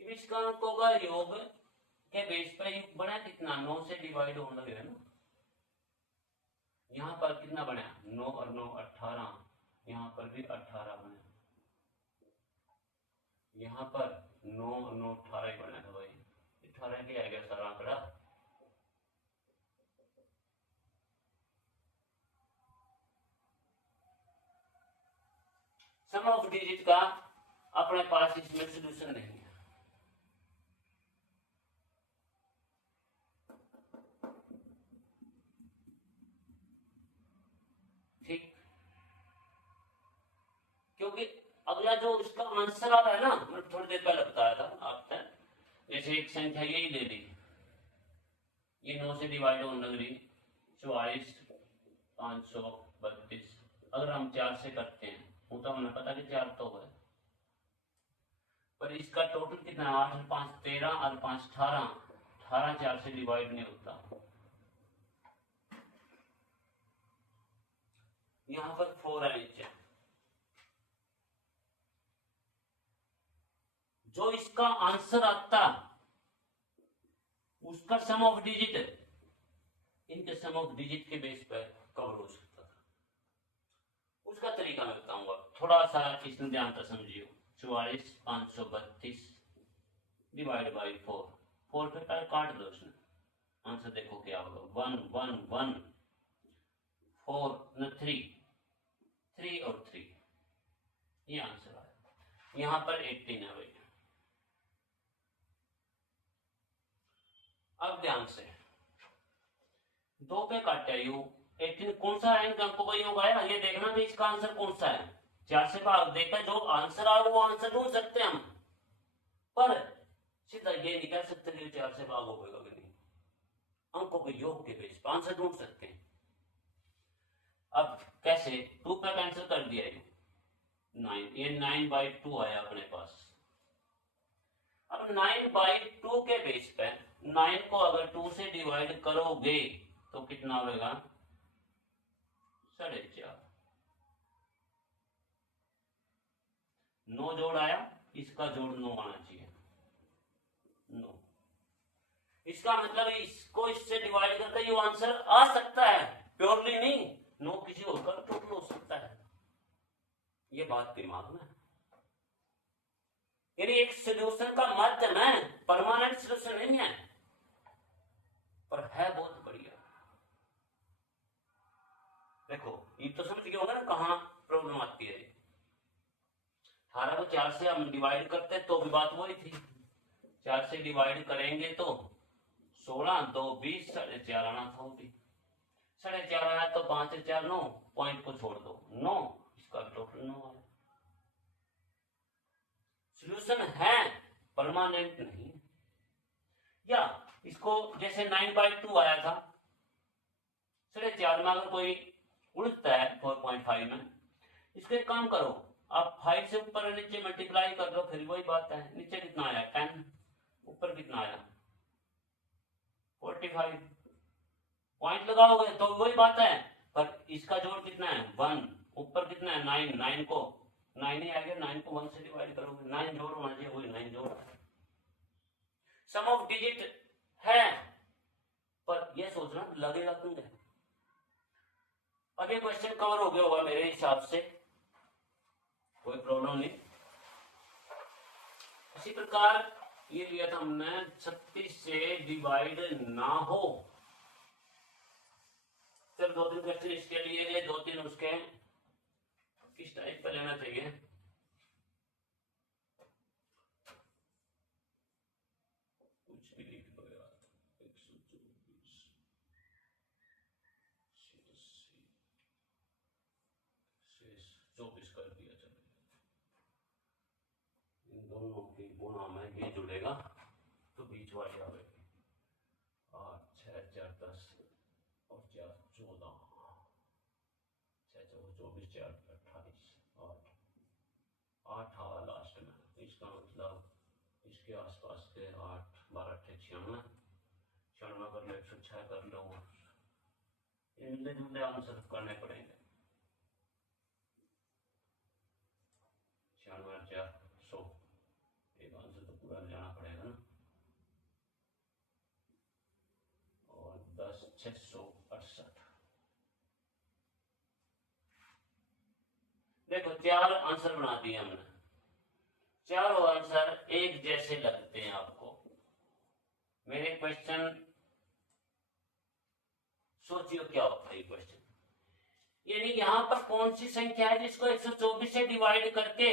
इसका अंकों का योग के बेस पर बना कितना, 9 से डिवाइड होने लगे ना, यहां पर कितना बना, 9 और 9 18, यहां पर भी 18 बना, यहां पर 9 और 9 18 ही बना था भाई, 18 के आ गया सारा आंकड़ा। सम ऑफ डिजिट का अपने पास इसमें सोल्यूशन नहीं है, ठीक, क्योंकि अगला जो इसका आंसर आ रहा है ना, मैं थोड़ी देर पहले बताया था आपने, जैसे एक संख्या यही ले ली, ये 9 से डिवाइड होने लग रही, 44 532, अगर हम 4 से करते हैं, वो तो हमें पता कि 4 तो है, पर इसका टोटल कितना है? 8 और 5 13 और 5 18, 18 4 से डिवाइड नहीं होता। यहाँ पर 4 है नीचे। जो इसका आंसर आता उसका सम ऑफ डिजिट इनके सम ऑफ डिजिट के बेस पर कवर हो सकता था। उसका तरीका मैं बताऊंगा, थोड़ा सा इसमें ध्यान से समझिए। 44 532 डिवाइड बाई 4, 4 पे पहले काट दो उसमें, आंसर देखो क्या होगा। 1 1 1 4 न 3 3 और 3, ये आंसर आया। यहां पर 18 है भाई। अब ध्यान से 2 पे काटा यू 18 कौन सा है इनका अंकों का योग आया, ये देखना कि इसका आंसर कौन सा है। 4 से भाग देखा, जो आंसर आ वो आंसर ढूंढ सकते हैं हम, पर सीधा ये नहीं कह सकते कि 4 से भाग होगा कि नहीं। अंकों के योग के बेस पर आंसर ढूंढ सकते हैं। अब कैसे? 2 पे कैंसिल कर दिया यू 9, ये 9/2 आया अपने पास। अब 9/2 के बेस पे 9 को अगर 2 से डिवाइड करोगे तो कितना होगा? 4.5। 9 जोड़ आया, इसका जोड़ 9 आना चाहिए, 9। इसका मतलब इसको इससे डिवाइड करके ये आंसर आ सकता है, प्योरली नहीं। 9 किसी और का टोटल हो सकता है, ये बात दिमाग में। यानी एक सोल्यूशन का माध्यम है, परमानेंट सोल्यूशन नहीं है, पर है बहुत बढ़िया। देखो ये तो समझ गए होगा ना कहाँ प्रॉब्लम आती है। 18 को 4 से हम डिवाइड करते तो भी बात वही थी, 4 से डिवाइड करेंगे तो 16 2 20 4.5 आना था, वो भी 4.5 आया तो 5 से 4 9, पॉइंट को छोड़ दो 9, इसका भी टोटल 9 आया। सोल्यूशन है, परमानेंट नहीं। या इसको जैसे 9/2 आया था, 4.5 में अगर कोई उड़ता है 4.5 में, इसको एक काम करो, आप 5 से ऊपर और नीचे मल्टीप्लाई कर दो, फिर वही बात है। नीचे कितना आया 10, ऊपर कितना आया 45, पॉइंट लगाओगे तो वही बात है, पर इसका जोड़ कितना है 1, ऊपर कितना है 9, 9 को 9 ही आएगा, 9 को 1 से डिवाइड करोगे, 9 जोड़ होना चाहिए, वही 9 जोड़। सम ऑफ डिजिट है, पर यह सोचना लगेगा क्यों नहीं। अब ये क्वेश्चन कवर हो गया होगा मेरे हिसाब से, कोई प्रॉब्लम नहीं। इसी प्रकार ये लिया था हमने 36 से डिवाइड ना हो। चल 2-3 क्वेश्चन इसके लिए गए, 2-3 उसके। किस टाइप पे लेना चाहिए? कुछ भी लिख दो यार, 124 24 कर दिया। चलो इन दोनों की गुणा में ये जुड़ेगा तो बीच वाली आ गई 8 6 4 10 और 4 14, 6 4 24 4 28 और 8 आ लास्ट में। इसका मतलब इसके आसपास के 8 12 96 96 कर लो, 106 कर लो, इनमें जुड़े आंसर करने पड़ेंगे। 96 4 100, एक आंसर तो पूरा जाना पड़ेगा ना, और 10 668। देखो 4 आंसर बना दिए हमने, चारों आंसर एक जैसे लगते हैं आपको। मेरे क्वेश्चन सोचिए क्या होता है क्वेश्चन, यानी यहां पर कौन सी संख्या है जिसको 124 से डिवाइड करके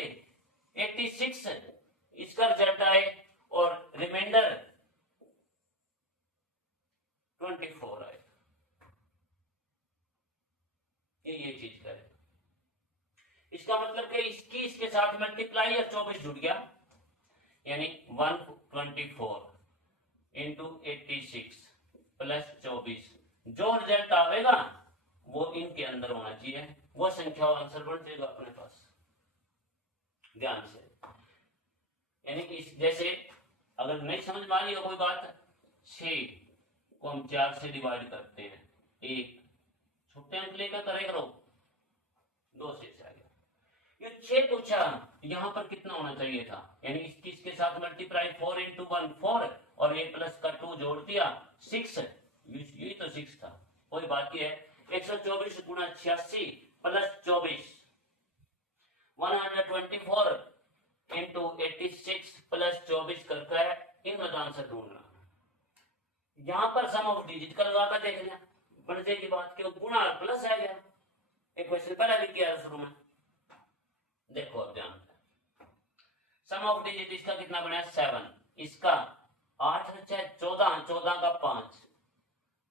86 इसका रिजल्ट आए और रिमाइंडर 24 आए, ये चीज करें। इसका मतलब कि इसकी इसके साथ मल्टीप्लाई और 24 जुड़ गया, यानी 124 इंटू 86 प्लस 24, जो रिजल्ट आएगा वो इनके अंदर होना चाहिए। वो संख्या आंसर बन जाएगा अपने पास। ध्यान से, यानी कि जैसे अगर नहीं समझ में आ रही हो कोई बात, 6 को हम 4 से डिवाइड करते हैं, 1 छोटे अंक लेकर करे करो, 2 से आ गया। ये 6 पूछा, यहाँ पर कितना होना चाहिए था, यानी इसके साथ मल्टीप्लाई 4 into 1 4 और a प्लस का 2 जोड़ दिया 6, यही तो 6 था। कोई बात है 124 गुणा 86 प्लस 24, 124 into 86 प्लस 24 करके इनका आंसर ढूंढना। यहां पर सम ऑफ डिजिट का लगा कर देख लिया, बन जाएगी बात, क्यों गुणा प्लस आ गया। एक क्वेश्चन पहले भी किया शुरू में, देखो अब ध्यान, सम ऑफ डिजिट इसका कितना बना 7, इसका 8 14, 14 का 5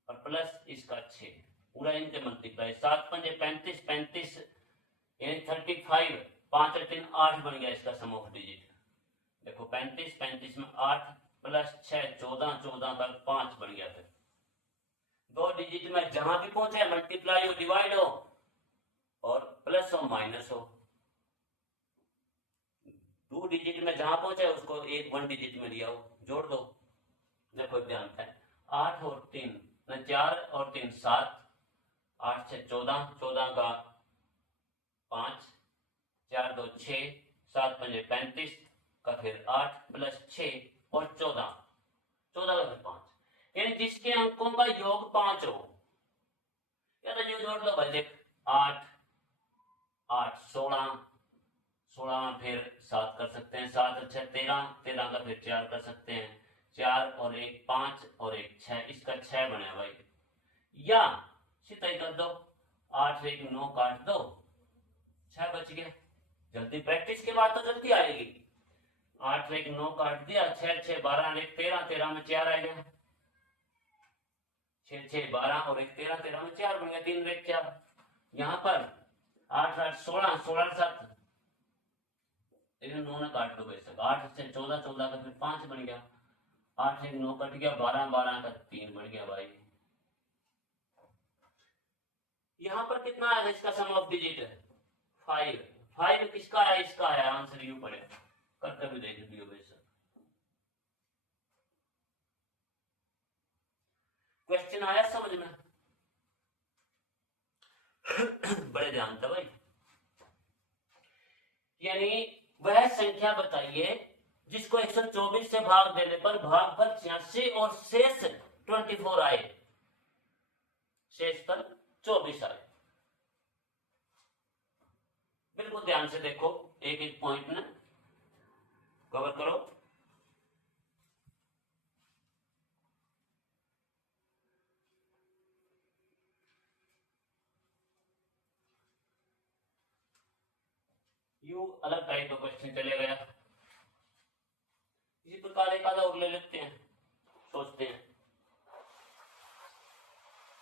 और प्लस इसका 6, पूरा इनके मल्टीप्लाई 7 पंजे 35, 35 यानी 35, 5 और 3 8 बन गया इसका सम ऑफ डिजिट। देखो 35, 35 में 8 प्लस 6 14, 14 का 5 बन गया। फिर 2 डिजिट में जहां भी पहुंचे मल्टीप्लाई हो, डिवाइड हो और प्लस हो माइनस हो, 2 डिजिट में जहां पहुंचे उसको 1 डिजिट में लिया हो, जोड़ दो। देखो ध्यान है, 8 और 3 न 4 और 3 7, 8 से 14, 14 का 5, 4 2 6, 7 पंजे 35 का फिर 8 प्लस 6 और 14, 14 का फिर 5, यानी जिसके अंकों का योग 5 हो, या तो जोड़ लो भाई, देख 8 8 16, 16 में फिर 7 कर सकते हैं, 7 अच्छा 13, 13 का फिर 4 कर सकते हैं, 4 और 1 5 और 1 6, इसका 6 बने भाई। या सीधा ही कर दो, 8 1 9 काट दो, 6 बच गया। जल्दी प्रैक्टिस के बाद तो जल्दी आएगी। 8 1 9 काट दिया, 6 6 12 1 13, 13 में 4 आ गया, 6 6 12 और 1 13, 13 में 4 बन गया, 3 1 4। यहाँ पर 8 8 16, 16 7 9 काट दो बेशक, 8 से 14, 14 का फिर 5 बन गया, 8 1 9 कट गया, 12 12 का 3 बन गया भाई। यहाँ पर कितना है इसका सम ऑफ डिजिट 5, 5 किसका है, इसका है, आंसर यू पड़ेगा, करके भी देख लियो बेशक। क्वेश्चन आया समझ में? बड़े ध्यान था भाई। यानी वह संख्या बताइए जिसको 124 से भाग देने पर भागफल 86 और शेष 24 आए, शेष पर 24 आए। बिल्कुल ध्यान से देखो, एक एक पॉइंट में कवर करो। यू अलग टाइप का क्वेश्चन चले गया। इसी प्रकार एक आधा और ले लेते हैं, सोचते हैं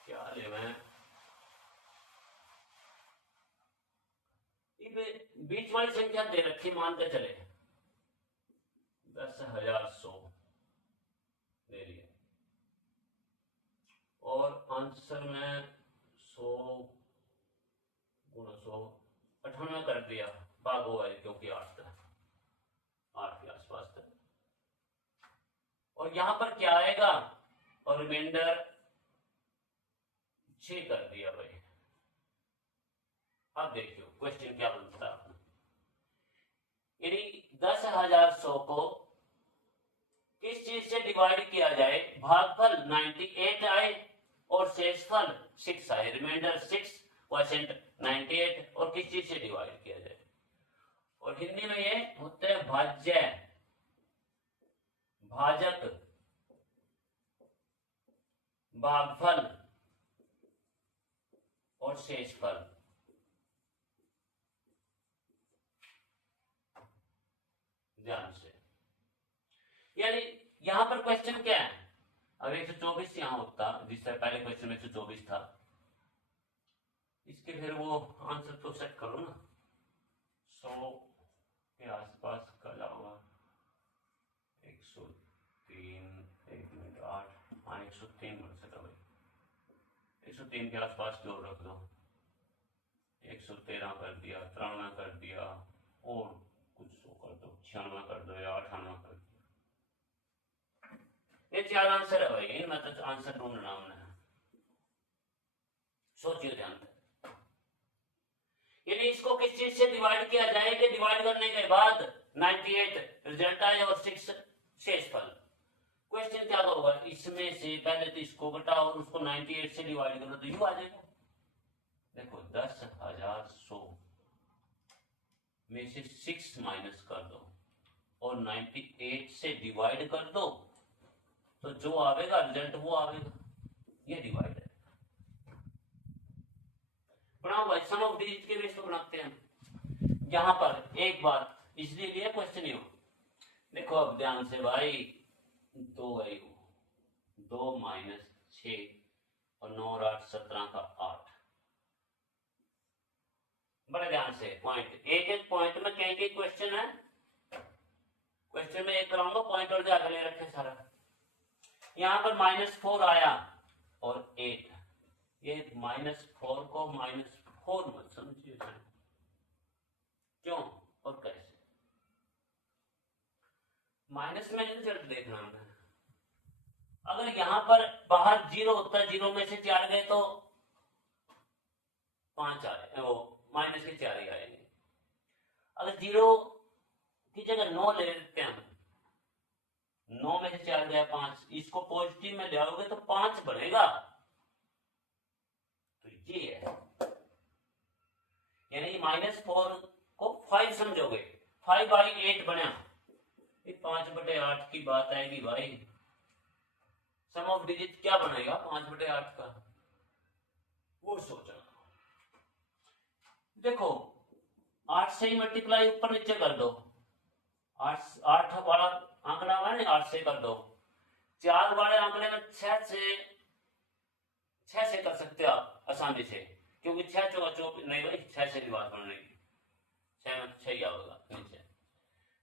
क्या ले। बीच वाली संख्या दे रखी, मानते चले 10,100 ले लिया और आंसर में 100 गुणा 100 98 कर दिया, भागो है क्योंकि 8 के आसपास था। और यहां पर क्या आएगा, और रिमाइंडर 6 कर दिया भाई। अब देखियो क्वेश्चन क्या बनता है, यानी 10,100 को किस चीज से डिवाइड किया जाए, भागफल 98 आए और शेषफल 6 आए, रिमाइंडर 6% 98 और किस चीज से डिवाइड किया जाए। और हिंदी में ये होते हैं भाज्य, भाजक, भागफल और शेषफल। ध्यान से, यानी यहां पर क्वेश्चन क्या है, अब 124 यहां होता, जिससे पहले क्वेश्चन में 124 था, इसके फिर वो आंसर तो सेट करो ना, 100 के आसपास का लाऊंगा, 103 1 मिनट 8, हाँ 103 बन सका भाई, 103 के आसपास जोड़ रख दो, 103 113 कर दिया, 93 कर दिया, और कुछ सौ कर दो, 96 कर दो या 98 कर दो। ये 4 आंसर है भाई, इनमें तो आंसर ढूंढना हमने। सोचिए ध्यान से, यानी इसको किस चीज से डिवाइड किया जाए कि डिवाइड करने के बाद 98 रिजल्ट आए और 6 शेषफल। क्वेश्चन क्या होगा, इसमें से पहले तो इसको घटाओ और उसको 98 से डिवाइड करो तो यू आ जाएगा। देखो 10,100 में से 6 माइनस कर दो और 98 से डिवाइड कर दो तो जो आवेगा रिजल्ट वो आवेगा। ये डिवाइड है। बनाओ भाई, सम ऑफ डिजिट के बेस पे बनाते हैं। यहां पर एक बात इसलिए लिया क्वेश्चन ही हो। देखो अब ध्यान से भाई, 2 गई 2 माइनस 6 और 9 और 8 17 का 8। बड़े ध्यान से पॉइंट, एक एक पॉइंट में कहीं क्वेश्चन है। क्वेश्चन में एक कराऊंगा पॉइंट और जाकर ले रखे सारा। यहां पर -4 आया और 8, ये -4 को -4 मत समझिए, क्यों और कैसे। माइनस में रिजल्ट देखना है। अगर यहां पर बाहर 0 होता, 0 में से 4 गए तो 5 आए, वो माइनस के 4 ही आएंगे। अगर 0 की जगह 9 ले लेते हैं, 9 में से 4 गया 5, इसको पॉजिटिव में ले आओगे तो 5 बढ़ेगा। तो ये है, यानी -4 को 5 समझोगे, 5/8 बना, 5/8 की बात आएगी भाई। सम ऑफ डिजिट क्या बनेगा 5/8 का, वो सोचना। देखो 8 से ही मल्टीप्लाई ऊपर नीचे कर दो, 8 वाला आंकड़ा हुआ है 8 से कर दो। 4 वाले आंकड़े में 6 से कर सकते हो आप आसानी से, क्योंकि 6 चौका 24 नहीं भाई, 6 से डिवाइड करने की 6 में 6 ही आएगा नीचे।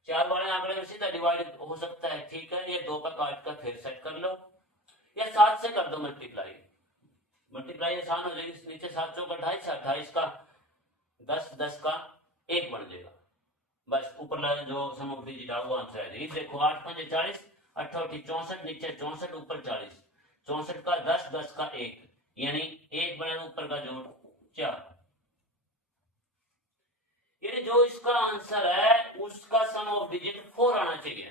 4 वाले आंकड़े में सीधा डिवाइड हो सकता है, ठीक है। ये 2 पर काट कर फिर सेट कर लो, या 7 से कर दो मल्टीप्लाई, मल्टीप्लाई आसान हो जाएगी। नीचे 7 चौका 28, 28 का 10, 10 का 1 बन जाएगा। बस ऊपर लगा जो सम ऑफ डिजिट आ वो आंसर है। देखो 8 5 40, 8 64, नीचे 64 ऊपर 40, 64 का 10, 10 का 1, यानी 1 बने ऊपर का जोड़ 4। यानी जो इसका आंसर है उसका सम ऑफ डिजिट 4 आना चाहिए।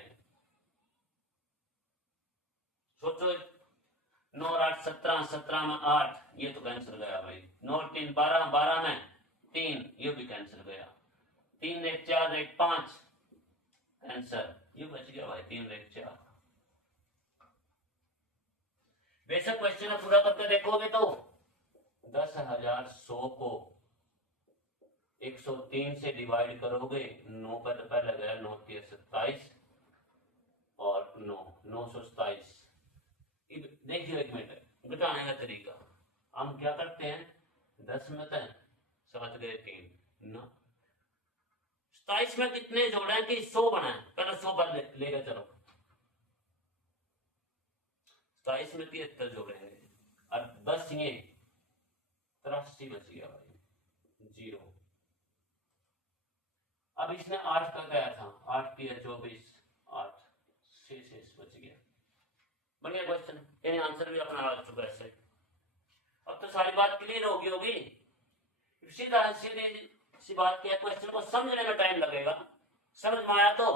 सोचो 9 और 8 17, 17 में 8, ये तो कैंसिल गया भाई। 9 और 3 12, 12 में 3, ये भी कैंसिल गया। 3 1 4 1 5 कैंसिल, ये बच गया भाई 3 1 4। बेशक क्वेश्चन पूरा करके देखोगे तो 10,100 को 103 से डिवाइड करोगे, 9 का तो पहले गया, 9 3 27 और 9 927। देखिए एक मिनट घटाने का तरीका, हम क्या करते हैं 10 में 7 गए 3 9, 27 में कितने जोड़े कि 100 बना है, पहले 100 पर लेकर चलो। 27 में 73 जोड़ेंगे और 10 ये 83 बच गया भाई 0। अब इसने 8 का गया था, 8 3 24, 8 6 बच गया। बढ़िया क्वेश्चन, यानी आंसर भी अपना आ चुका है। अब तो सारी बात क्लियर होगी। सीधा सीधी सी बात क्या, क्वेश्चन को समझने में टाइम लगेगा, समझ में आया तो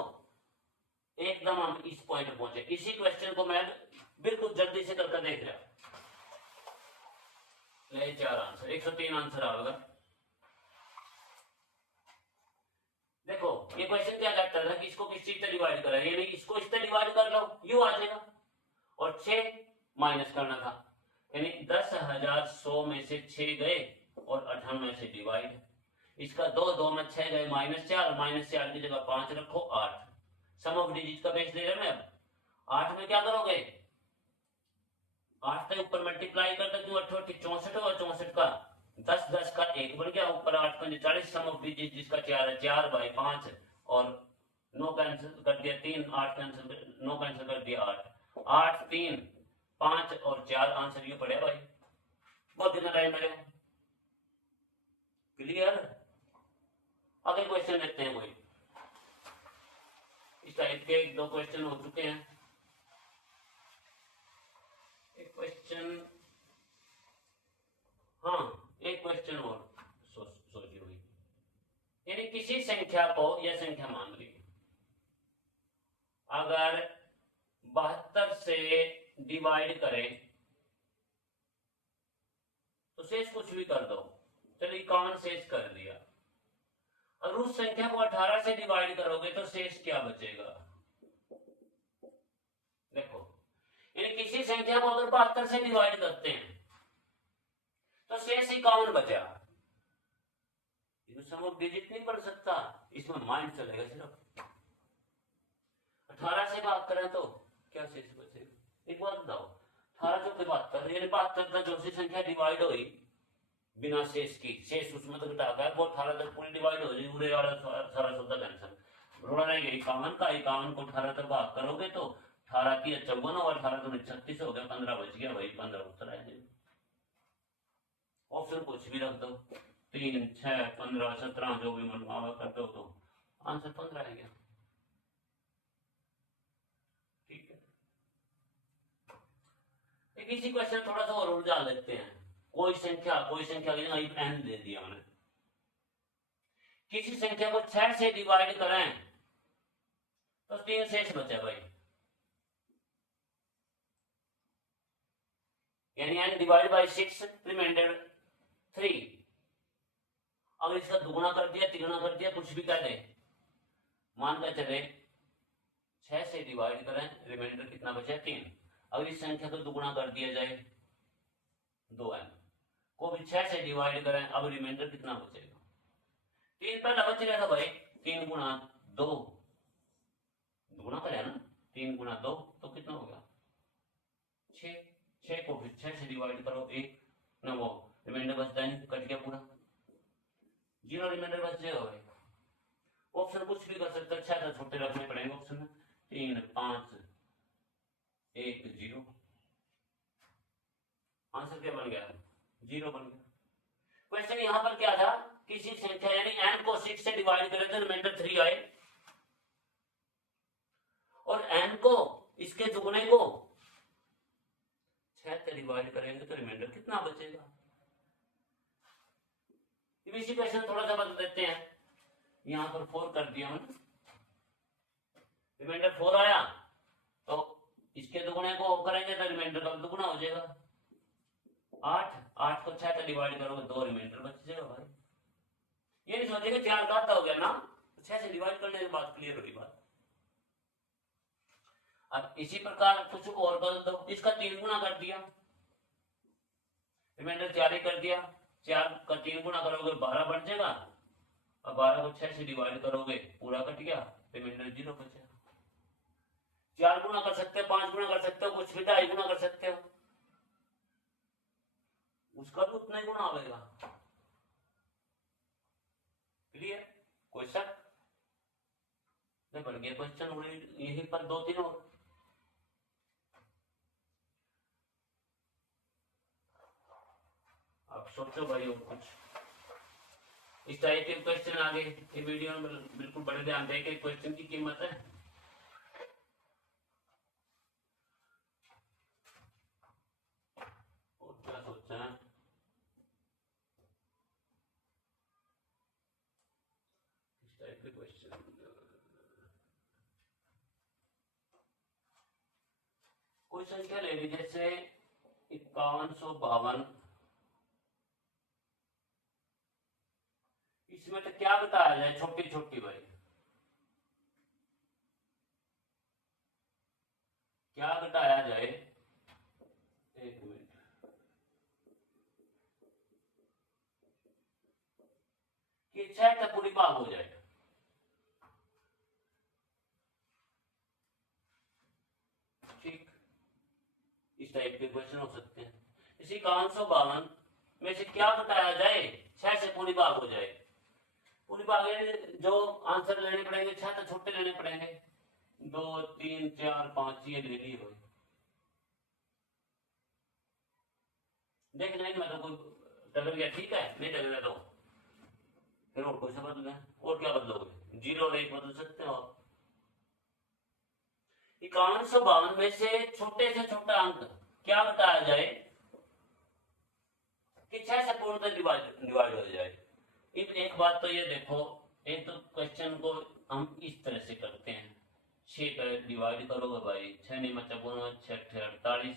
एकदम हम इस पॉइंट पे पहुंचे। इसी क्वेश्चन को मैं बिल्कुल जल्दी से करके देख रहा, ले 4 आंसर 103 आंसर आएगा। देखो ये क्वेश्चन क्या कहता था कि इसको किस चीज से डिवाइड करें, यानी इसको इससे डिवाइड कर लो, यू आ जाएगा, और 6 माइनस करना था, यानी 10,100 में से 6 गए और 98 से डिवाइड। इसका 2 में 6 गए -4, -4 की जगह 5 रखो 8। सम ऑफ डिजिट का बेस दे रहे हैं। अब 8 में क्या करोगे, 8 के ऊपर मल्टीप्लाई कर दो, 8 64 और 64 का 10, 10 का 1 बन गया, ऊपर 8 5 40। सम ऑफ डिजिट जिसका 4 है, 4/5 और 9 कैंसिल कर दिया 3, 8 कैंसिल 9 कैंसिल कर दिया 8, 8 3 5 और 4 आंसर ये पड़े भाई। बहुत कितना टाइम लगेगा, क्लियर। आगे क्वेश्चन लेते हैं कोई इस टाइप के। 1-2 क्वेश्चन हो चुके हैं। एक क्वेश्चन, हाँ एक क्वेश्चन और सोची हुई, यानी किसी संख्या को, यह संख्या मान ली, अगर 72 से डिवाइड करें तो शेष कुछ भी कर दो। चलिए 51 शेष कर दिया। अगर उस संख्या को 18 से डिवाइड करोगे तो शेष क्या बचेगा? देखो, यानी किसी संख्या को अगर 72 से डिवाइड करते हैं तो शेष 51 बचा। इसमें डिजिट नहीं पढ़ सकता, इसमें माइंड चलेगा सिर्फ। 18 से भाग करें तो क्या शेष बचेगा? एक बात बताओ, 18 चौके 72, यानी 72 तक जो सी संख्या डिवाइड हुई बिना शेष की, शेष उसमें तो घटाकर वो 18 तक पूरी डिवाइड हो जाएगी। पूरे वाला सारा सौदा कैंसिल, रोड़ा रहेगा 51 का। 51 को 18 तक भाग करोगे तो 18 की 54 और 18 तो 36 हो गया, 15 बच गया भाई, 15 उत्तर आ जाएगा। ऑप्शन कुछ भी रख दो, 3, 6, 15, 17 जो भी मनमावा कर दो तो आंसर 15 आ गया। ठीक है, इसी क्वेश्चन थोड़ा सा और उलझा लेते हैं। कोई संख्या n दे दिया हमने, किसी संख्या को 6 से डिवाइड करें तो 3 शेष बचे भाई, यानी n डिवाइड बाई 6 रिमाइंडर 3। अगर इसका दुगुना कर दिया, तिगुना कर दिया, कुछ भी कर दे, मान कर चले 6 से डिवाइड करें, रिमाइंडर कितना बचा? 3। अगर इस संख्या को दुगुना कर दिया जाए 2n को भी 6 से डिवाइड करें, अब रिमाइंडर कितना बचेगा? 3 पहला बच गया था भाई, 3 गुना 2 दुगुना करें ना, 3 गुना 2 तो कितना हो गया? 6। 6 को फिर 6 से डिवाइड करो, 1 ना, वो रिमाइंडर बचता है, कट गया पूरा, 0 रिमाइंडर बच जाएगा भाई। ऑप्शन कुछ भी कर सकते, 6 तो छोटे रखने पड़ेंगे ऑप्शन में, 3, 5, 1, 0। आंसर क्या बन गया? 0 बन गया। क्वेश्चन यहां पर क्या था, किसी संख्या यानी n को 6 से डिवाइड करें तो रिमाइंडर 3 आए, और n को इसके दुगने को 6 से डिवाइड करेंगे तो रिमाइंडर कितना बचेगा? इसी क्वेश्चन थोड़ा सा बदल देते हैं। यहां पर 4 कर दिया हमने, रिमाइंडर 4 आया तो इसके दुगने को करेंगे तो रिमाइंडर का दुगना हो जाएगा 8। 8 को 6 से डिवाइड करोगे 2 रिमाइंडर बच जाएगा भाई। ये नहीं सोचेगा 4 का आता हो गया ना, 6 से डिवाइड करने के बाद क्लियर होगी बात। अब इसी प्रकार कुछ और बदल दो, इसका 3 गुना कर दिया, रिमाइंडर 4 ही कर दिया, 4 का 3 गुना करोगे 12 बन जाएगा, अब 12 को 6 से डिवाइड करोगे पूरा कट गया, रिमाइंडर 0 बचेगा। 4 गुना कर सकते हो, 5 गुना कर सकते हो, कुछ भी 2.5 गुना कर सकते हो, उसका भी उतना ही गुना आएगा। क्लियर? कोई शक नहीं? बन गया क्वेश्चन यही पर 2-3 और। अब सोचो भाई और कुछ इस टाइप के क्वेश्चन आगे ये वीडियो में बिल्कुल बड़े ध्यान दें कि क्वेश्चन की कीमत है। और क्या सोचा है? इस टाइप के क्वेश्चन कोई संख्या ले लीजिए, जैसे 5152, इसमें तो क्या बताया जाए? छोटी छोटी भाई क्या बताया जाए? एक मिनट, कि 6 तक पूरी भाग हो जाए। ठीक, इस टाइप के क्वेश्चन हो सकते हैं। इसी 5152 में से क्या बताया जाए 6 से पूरी भाग हो जाए? पूरी भाग जो आंसर लेने पड़ेंगे 6 तो छोटे लेने पड़ेंगे, 2, 3, 4, 5 ये ले लिए भाई। देख लेंगे, मैं तो कोई टकर गया, ठीक है, नहीं टकर गया तो फिर नोट को से बदलना है। और क्या बदलोगे? 0 और 1 बदल सकते हो आप। 5152 में से छोटा अंक क्या बताया जाए कि 6 से पूर्णतः डिवाइड हो जाए। एक बात तो ये देखो, एक तो क्वेश्चन को हम इस तरह से करते हैं, 6 का डिवाइड करोगे भाई, 6 नहीं बचा 6 48,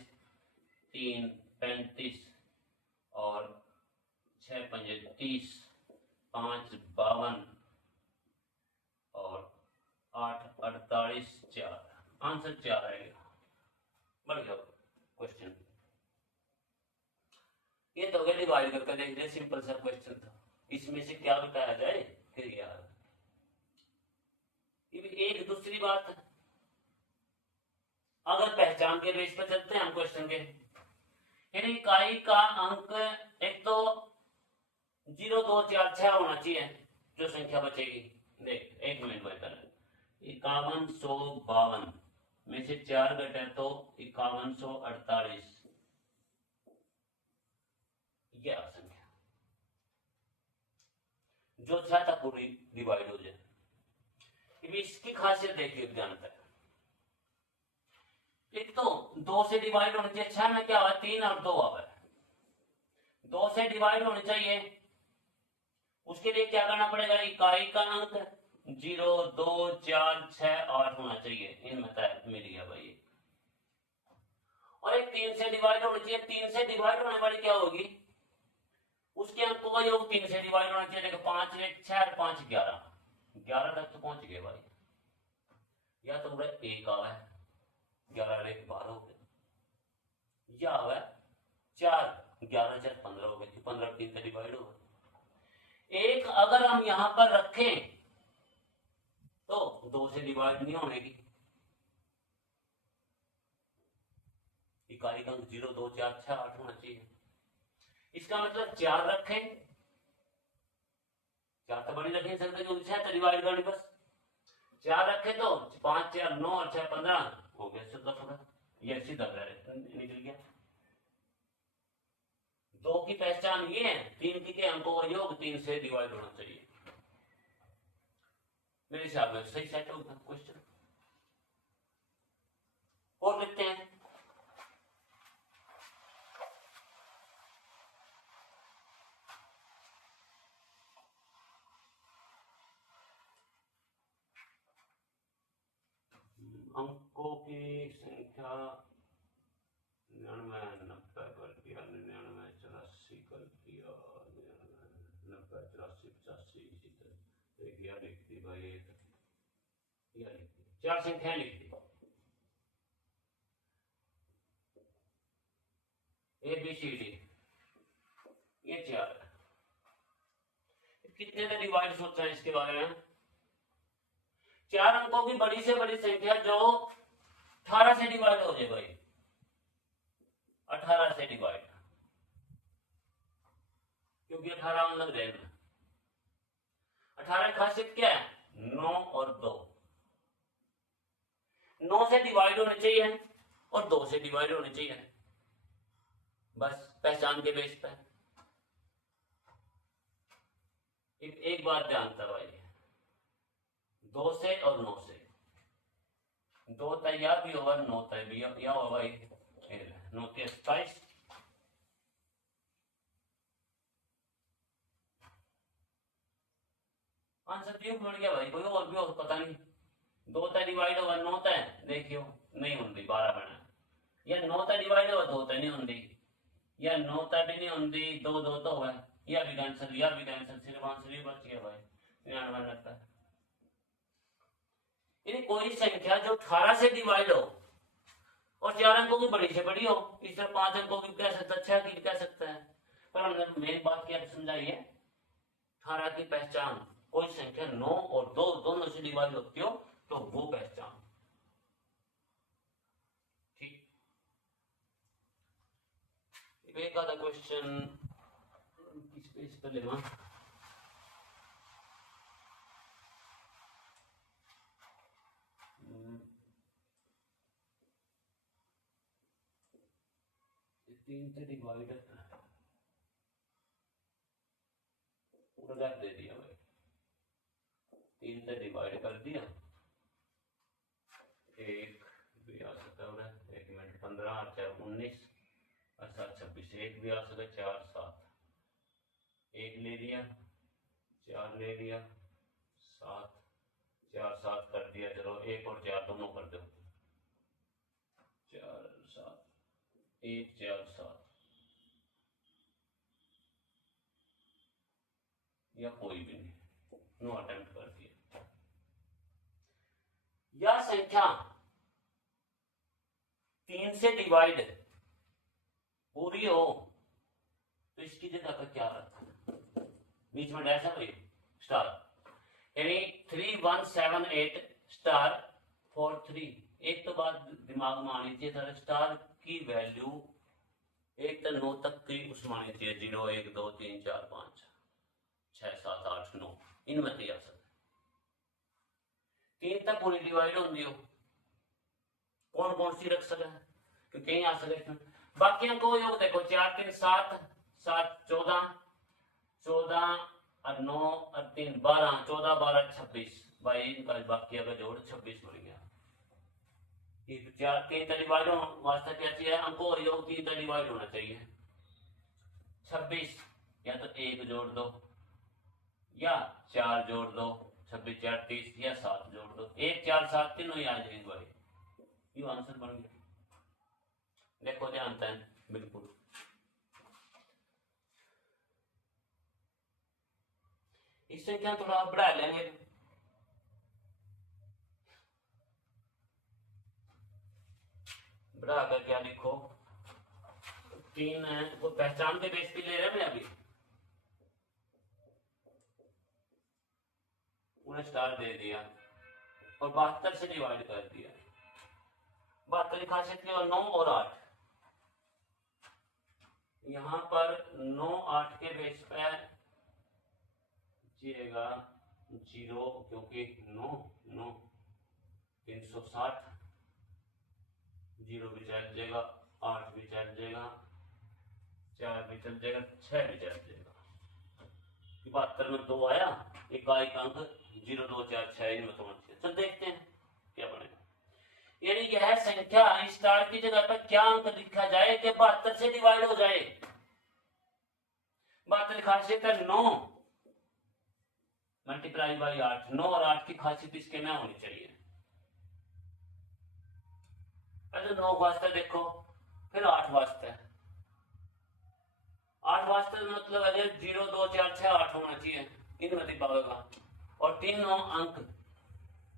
3 35 और 6 पंजे 30, 5 52 और 8 48, 4, आंसर 4 आएगा। बढ़िया क्वेश्चन। ये तो गया डिवाइड करके देख लिया, सिंपल सा क्वेश्चन था। इसमें से क्या बताया जाए फिर यार। एक दूसरी बात, अगर पहचान के बेस पर चलते हैं हम क्वेश्चन के, यानी इकाई का अंक एक तो 0 2 4 6 होना चाहिए जो संख्या बचेगी। देख 1 मिनट बेहतर है, 5152 में से 4 घटे तो 5148, यह संख्या जो चाहता पूरी डिवाइड हो जाए। इसकी खासियत देखिए ध्यान तक, एक तो 2 से डिवाइड होनी चाहिए, 6 में क्या हुआ 3 और 2 आवा, 2 से डिवाइड होनी चाहिए। उसके लिए क्या करना पड़ेगा, इकाई का अंक 0 2 4 6 8 होना चाहिए, इनमें मिल गया भाई। और एक 3 से डिवाइड होनी चाहिए, 3 से डिवाइड होने वाली क्या होगी, उसके अंक का योग 3 से डिवाइड होना चाहिए। देखो 5 1 6 और 5 11, 11 तक तो पहुंच गए भाई। या तो पूरा 1 आवा है, 11 1 12 हो गए, या आवा 4 11 4 15 हो गए, 15 3 से डिवाइड हो गए। एक अगर हम यहां पर रखें तो 2 से डिवाइड नहीं होने की, इकाई का अंक 0 2 4 6 8 होना चाहिए। इसका मतलब 4 रखें, 4 तो बड़ी रख नहीं सकते क्योंकि 6 तो डिवाइड करनी, बस 4 रखे तो 5 4 9 और 6 15 हो गया, सीधा सीधा ये सीधा निकल गया। 2 की पहचान ये है, 3 के अंकों का योग 3 से डिवाइड होना चाहिए। मेरे हिसाब में सही सेट होगा क्वेश्चन। और लिखते हैं, अंकों की संख्या 99 90 कर दिया, 99 84 कर दिया, 90 84 85 इसी तरह एक या लिख दी भाई, एक या लिख दी, 4 संख्याएं लिख दी, ए बी सी डी, ये 4 है। कितने का डिवाइड सोचा है इसके बारे में, 4 अंकों की बड़ी से बड़ी संख्या जो 18 से डिवाइड हो जाए भाई, 18 से डिवाइड, क्योंकि 18 अलग रहना। 18 की खासियत क्या है, 9 और 2, 9 से डिवाइड होने चाहिए और 2 से डिवाइड होने चाहिए, बस पहचान के बेस पर। एक बात ध्यान भाई, 2 से और 9 से, 2 तैयार भी होगा 9 तय भी या होगा भाई, 9 के 27, आंसर क्यों बढ़ गया भाई, कोई और भी हो पता नहीं। 2 तय डिवाइड होगा 9 तय, देखियो नहीं होंगी 12 बना, या 9 तय डिवाइड होगा 2 तय नहीं होंगी, या 9 तय भी नहीं होंगी, 2 2 तो होगा, या भी कैंसिल, या भी कैंसिल, सिर्फ आंसर ही बच गया भाई 99 90। यानी कोई संख्या जो 18 से डिवाइड हो और 4 अंकों की बड़ी से बड़ी हो, इस तरह 5 अंकों की कह सकता है, 6 की कह सकता है, पर हमने मेन बात क्या समझाई है, 18 की पहचान, कोई संख्या 9 और 2 दोनों से डिवाइड होती हो तो वो पहचान, ठीक। एक आधा क्वेश्चन किस पेज पर लेना, तीन से डिवाइड पूरा दे दिया भाई, 3 से डिवाइड कर दिया, 1 भी आ सकता है, 1 मिनट 15 और 4 19 और 7 26, 1 भी आ सकता है, 4 7, 1 ले लिया, 4 ले लिया, 7 4 7 कर दिया। चलो 1 और 4 दोनों कर दो, 4 7, 1 4 7, या कोई भी नहीं, नो अटेम्प्ट कर दिया। या संख्या 3 से डिवाइड पूरी हो तो इसकी जगह पर क्या रखा, बीच में डैश है भाई, स्टार, यानी 3178 स्टार 43। एक तो बात दिमाग में आनी चाहिए सर, स्टार की वैल्यू 1 से 9 तक की उसमें आनी चाहिए, 0 1 2 3 4 5 6 7 8 9, इनमें आ सकता 3 तक पूरी डिवाइड होंगी हो, कौन कौन सी रख सकता है, क्योंकि कहीं आ सकते। बाकी को योग देखो, 4 3 7 7 14 14 और 9 और 3 12, 14 12 26 भाई, इनका बाकी का जोड़ 26 बन गया। 3 का डिवाइड वास्ते क्या चाहिए, अंकों योग 3 का डिवाइड होना चाहिए, 26 या तो 1 जोड़ दो या 4 जोड़ दो, 26 4 30, या 7 जोड़ दो, 1 4 7 तीनों ही आ जाएंगे भाई, ये आंसर बन गया। देखो ध्यान है बिल्कुल। इस संख्या थोड़ा बढ़ा लेंगे, बढ़ा कर क्या लिखो, 3 है वो पहचान के बेस पे ले रहे हैं अभी, उन्हें स्टार दे दिया और 72 से डिवाइड कर दिया, 72 लिखा सकते हो 9 और 8, यहाँ पर 9 8 के बेस पे जाएगा 0, क्योंकि 9 9 360, 0 भी चल जाएगा, 8 भी चल जाएगा, 4 भी चल जाएगा, 6 भी चल जाएगा। 72 में 2 आया, एक अंक 0 2 4 6 इनमें समझ के चल देखते हैं क्या बनेगा। यानी यह संख्या स्टार की जगह पर क्या अंक लिखा जाए कि 72 से डिवाइड हो जाए, 72 खासियत है 9 मल्टीप्लाई बाई 8, 9 और 8 की खासियत इसके में होनी चाहिए। अच्छा 9 वास्ते देखो, फिर 8 वास्ते, 8 वास्ते मतलब अगर 0 2 4 6 8 होना चाहिए, इनमें दिख पाएगा, और 3 9 अंक,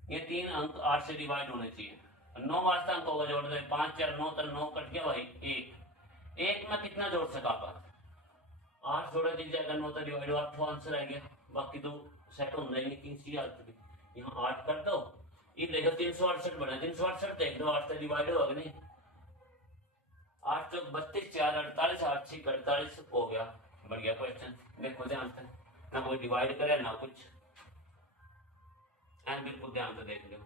ये 3 अंक 8 से डिवाइड होने चाहिए। 9 वास्ते अंक होगा, जोड़ दे 5 4 9 तो 9 कट गया भाई, 1 में कितना जोड़ सका आप, 8 जोड़ा दिख जाएगा, 9 तो डिवाइड 8 आंसर आएगा, बाकी तो सेट हो जाएंगे किसी हालत में। यहाँ 8 कर दो, ये देखो 368 बना, 368 देख लो, 8 से डिवाइड होगा नहीं, 8 तो 32 4 48, 8 6 48 हो गया, बढ़िया क्वेश्चन। देखो ध्यान से, ना कोई डिवाइड करे ना कुछ, बिल्कुल ध्यान से देख लो।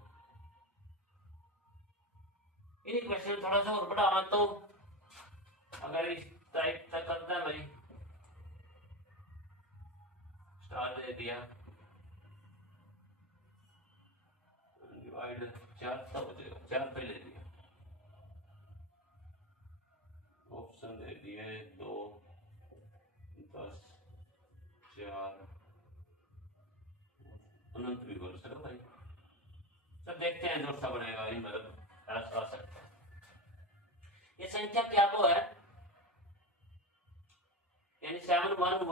इन क्वेश्चन थोड़ा सा और बढ़ावा तो अगर इस टाइप तक करता है भाई, स्टार दे दिया, डिवाइड 4 तब हो जाएगा, 4 पे ले लिया, ऑप्शन दे दिए 2 10 4, अनंत भी बोल सकते भाई। सब देखते हैं जो सा बनेगा, इन मतलब आ सकता है। ये संख्या क्या को है, यानी 7 1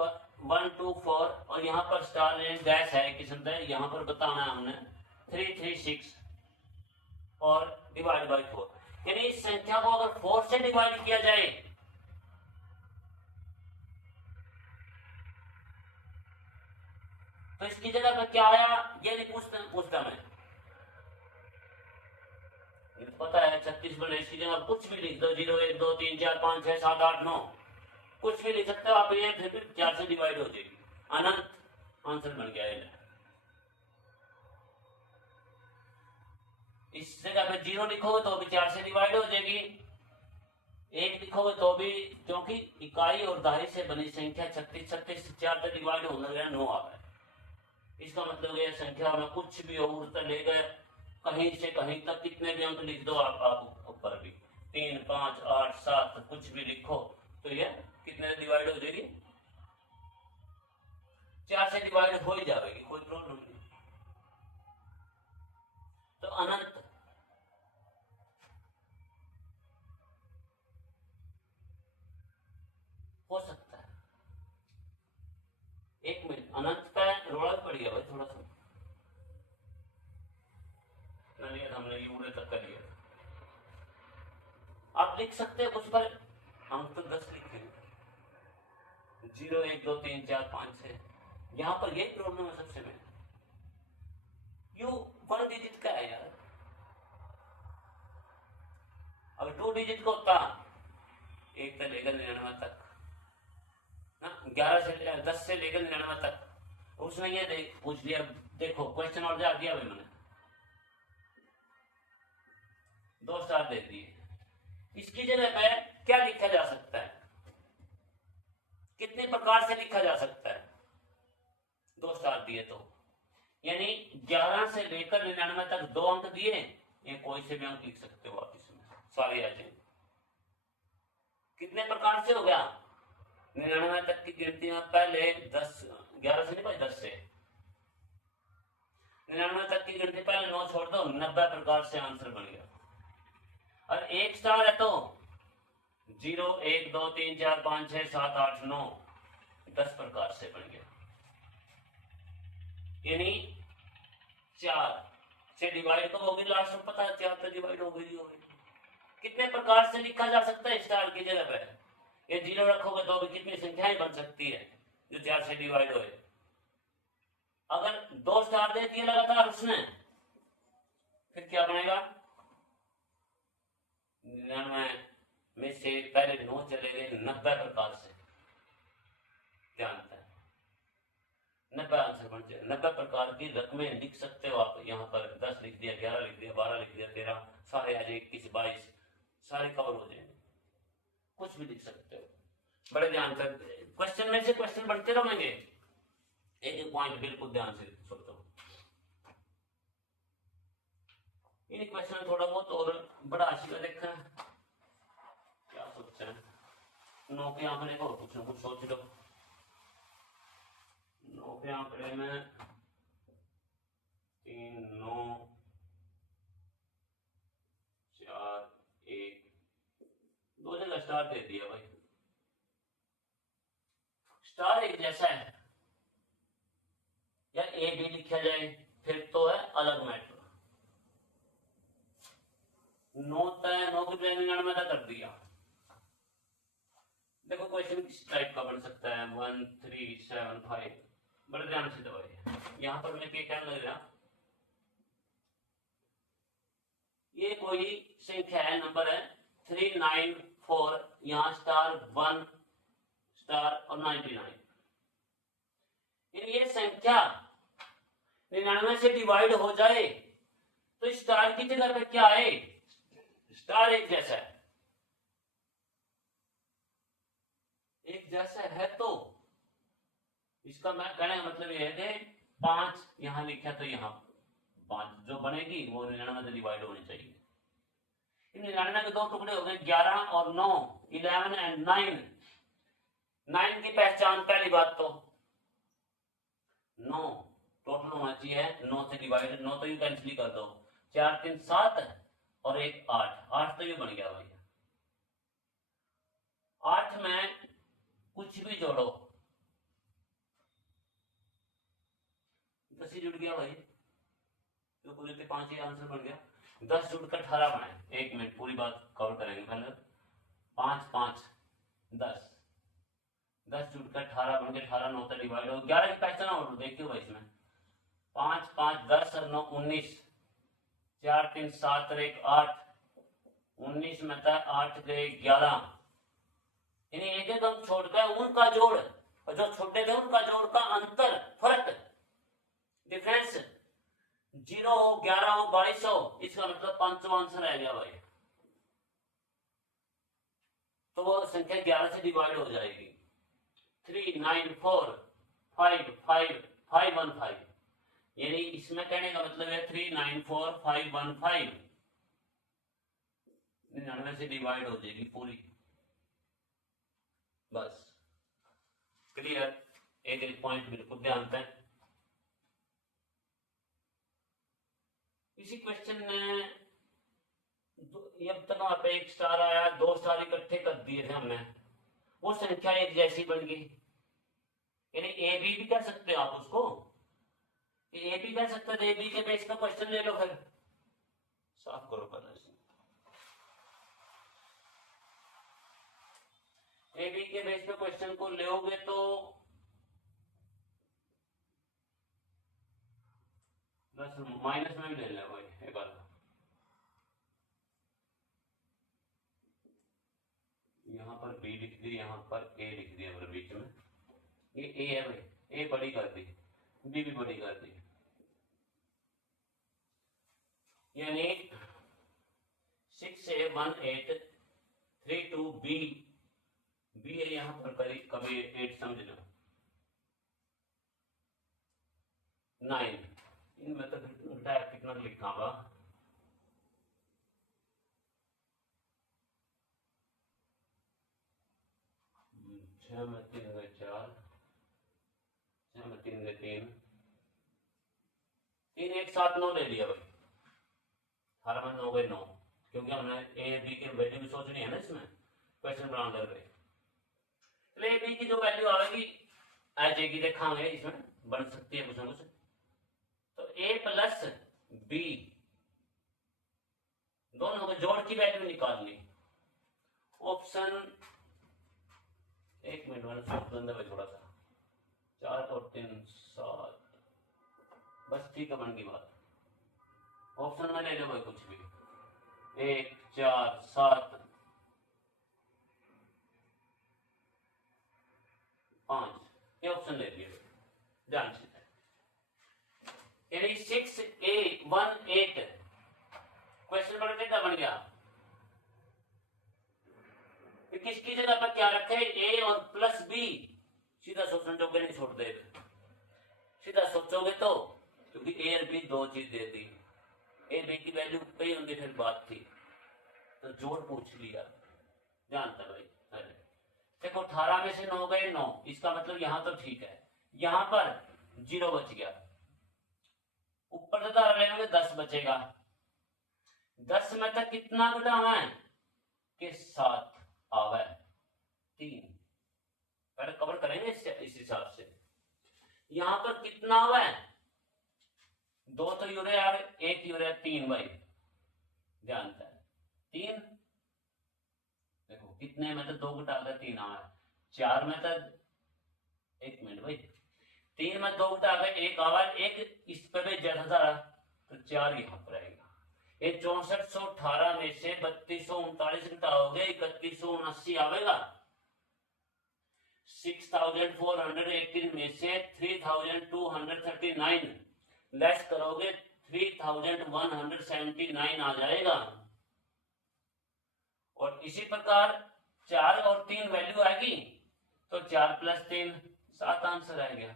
1 2 4, और यहाँ पर स्टार डैश है किस्म का, यहाँ पर बताना है हमने 3 3 6 और डिवाइड बाई 4, यानी इस संख्या को अगर 4 से डिवाइड किया जाए तो इसकी जगह पर क्या आया, ये नहीं पूछता मैं, पता है 36 बने, इसकी जगह कुछ भी लिख दो, 0 1 2 3 4 5 6 7 8 9, कुछ भी लिख सकते हो आप, ये फिर 4 से डिवाइड हो जाएगी, अनंत आंसर बन गया है। इस जगह पे 0 लिखोगे तो भी 4 से डिवाइड हो जाएगी, 1 लिखोगे तो भी, क्योंकि इकाई और दहाई से बनी संख्या 36 36 4 से डिवाइड होने लगा 9 आ गया। इसका मतलब ये संख्या में कुछ भी हो तो ले गए, कहीं से कहीं तक कितने भी अंक लिख दो आप ऊपर भी 3 5 8 7 कुछ भी लिखो तो ये कितने डिवाइड हो जाएगी, 4 से डिवाइड हो ही जाएगी, कोई प्रॉब्लम नहीं। तो अनंत हो सकता है। एक मिनट, अनंत का रोड़ा पड़ गया भाई थोड़ा सा, हमने यूरे तक कर लिया। आप लिख सकते हैं कुछ पर, हम तो 10 लिखे 0 1 2 3 4 5 6। यहाँ पर यही प्रॉब्लम है सबसे में, यू 1 डिजिट का है यार। अब 2 डिजिट का होता 1 से लेकर 99 तक ना, 11 से 10 से लेकर 99 तक। उसने ये पूछ लिया, देखो क्वेश्चन और जा दिया भाई मैंने, 2 स्टार दे दिए। इसकी जगह पे क्या लिखा जा सकता है, कितने प्रकार से लिखा जा सकता है 2 स्टार दिए तो, यानी 11 से लेकर 99 तक 2 अंक दिए, ये कोई से भी अंक लिख सकते हो आप इसमें, सारे आ जाए। कितने प्रकार से हो गया, 99 तक की गिनती में पहले 10 11 से नहीं भाई 10 से 99 तक की गिनती पहले 9 छोड़ दो, 90 प्रकार से आंसर बन गया। और 1 स्टार है तो 0 1 2 3 4 5 6 7 8 9 10 प्रकार से बन गया, यानी 4 से डिवाइड कब होगी, लास्ट में पता है 4 से डिवाइड हो गई होगी। कितने प्रकार से लिखा जा सकता है स्टार की जगह पे, ये 0 रखोगे तो भी कितनी संख्याएं बन सकती है जो 4 से डिवाइड होए। अगर 2 स्टार दे दिए लगातार उसने, फिर क्या बनेगा, 99 में से पहले 9 चले गए, 90 प्रकार से, ध्यान है 90 आंसर बन जाए। 90 प्रकार की रकमें लिख सकते हो आप, यहाँ पर 10 लिख दिया, 11 लिख दिया, 12 लिख दिया, 13 सारे आ जाए, 21 22 सारे कवर हो जाएंगे, कुछ भी लिख सकते हो। बड़े ध्यान से क्वेश्चन में से क्वेश्चन बनते रहेंगे, एक एक पॉइंट बिल्कुल ध्यान से सोचो। इन क्वेश्चन थोड़ा बहुत और बड़ा आशिका देखा है, क्या सोचते हैं, 9 के आंकड़े को कुछ ना कुछ सोच लो। 9 के आंकड़े में 3 9 4 1 2 जगह स्टार दे दिया भाई, स्टार एक जैसा है या ए बी लिखा जाए फिर तो है अलग मैटर। 9 की जगह 99 कर दिया। देखो क्वेश्चन किस टाइप का बन सकता है, 1 3 7 5, बड़े ध्यान से दबाइए। यहाँ पर मैं क्या लग रहा, ये कोई संख्या है, नंबर है 394, यहाँ स्टार 1 स्टार और 99, ये संख्या 99 से डिवाइड हो जाए तो स्टार की जगह पे क्या है, स्टार एक जैसा है, एक जैसा है तो इसका मैं कहने का मतलब ये है कि 5 यहां लिखा तो यहां 5 जो बनेगी वो 99 से डिवाइड होनी चाहिए। 99 के 2 टुकड़े हो गए, 11 और 9, 11 एंड 9। 9 की पहचान, पहली बात तो 9 टोटल होना चाहिए, 9 से डिवाइड, 9 तो यू कैंसिल कर दो, 4 3 7 और 1 8, 8 तो ये बन गया भाई। 8 में कुछ भी जोड़ो, 10 ही जुड़ गया भाई, तो पूरे 5 ही आंसर बन गया। 10 जुड़कर 18 बनाए, 1 मिनट पूरी बात कवर करेंगे पहले। 5 5 10, 10 जुड़कर 18 बन के 18 9 तक डिवाइड हो, 11 की पहचान और देखियो भाई इसमें 5 5 10 और 9 19, 4 3 7 और 1 8, 19 में था 8 गए 11, यानी एक एक अंक छोड़कर उनका जोड़, और जो छोटे थे उनका जोड़ का अंतर, फर्क, डिफरेंस 0 हो 11 हो 22 हो, इसका मतलब 500 आंसर रह गया भाई, तो वो संख्या 11 से डिवाइड हो जाएगी। 3 9 4 5 5 5 1 5, यानी इसमें कहने का मतलब है 394515 99 से डिवाइड हो जाएगी पूरी। बस क्लियर, एक एक पॉइंट बिल्कुल ध्यान दें। इसी क्वेश्चन में अब तक वहां पे 1 स्टार आया, 2 स्टार इकट्ठे कर दिए थे हमने, वो संख्या एक जैसी बन गई। यानी ए बी भी कह सकते हो आप उसको, ए बी कह सकते थे, ए बी के बेस का क्वेश्चन ले लो फिर। साफ करो पहले से, ए बी के बेस पे क्वेश्चन को लोगे तो प्लस माइनस में भी ले ले भाई एक बार। यहाँ पर बी लिख दी, यहाँ पर ए लिख दिया मेरे बीच में, ये ए है भाई, ए बड़ी कर दी, बी भी बड़ी कर दी, यानी 6A1832 बी, बी है यहाँ पर करीब कभी 8 समझ लो, 9, इनमें तो कितना लिखा होगा, छह में 3 गए 4, 6 में 3 गए 3, 3 एक साथ 9 ले लिया भाई, 18 में 9 गए 9, क्योंकि हमने ए बी की वैल्यू भी सोचनी है ना इसमें क्वेश्चन बनाने करके। ए बी की जो वैल्यू आएगी आ जाएगी, देखांगे इसमें बन सकती है कुछ ना कुछ। तो ए प्लस बी दोनों को जोड़ की वैल्यू निकालनी। ऑप्शन, एक मिनट मैंने सोच बंदा भाई थोड़ा सा, 4 और 3 7, बस ठीक है बन गई बात। ऑप्शन में ले लो भाई कुछ भी, 1 4 7 5, ये ऑप्शन ले लिए ध्यान से। यानी 6A18 क्वेश्चन बड़ा क्या बन गया, किसकी जगह पर क्या रखे, ए और प्लस बी। सीधा सोचने जोगे नहीं छोड़ दे, सीधा सोचोगे तो, क्योंकि ए और बी दो चीज दे दी, ए बी की वैल्यू कई होंगी फिर बात थी, तो जोड़ पूछ लिया, जानता भाई। अरे देखो 18 में से 9 गए 9, इसका मतलब यहां तो ठीक है, यहां पर 0 बच गया, ऊपर से धारा लेंगे 10 बचेगा, 10 में तक कितना घटाना है कि 7 आवे 3, पहले कवर करेंगे इस हिसाब से। यहां पर कितना आवे, 2 तो यूरिया आ गए, 1 यूरिया 3 भाई, जानता है 3, देखो कितने में तो 2 घटा कर 3 आवे, 4 में तो, एक मिनट भाई, 3 में 2 घटा कर 1 आवा, 1 इस पे भी ज्यादा था तो 4 यहाँ पर आएगा। ये 6418 में से 3239 घटाओगे 3179 आवेगा, 6418 में से 3239 लेस करोगे 3179 आ जाएगा। और इसी प्रकार 4 और 3 वैल्यू आएगी तो 4 प्लस 3 7 आंसर आ गया।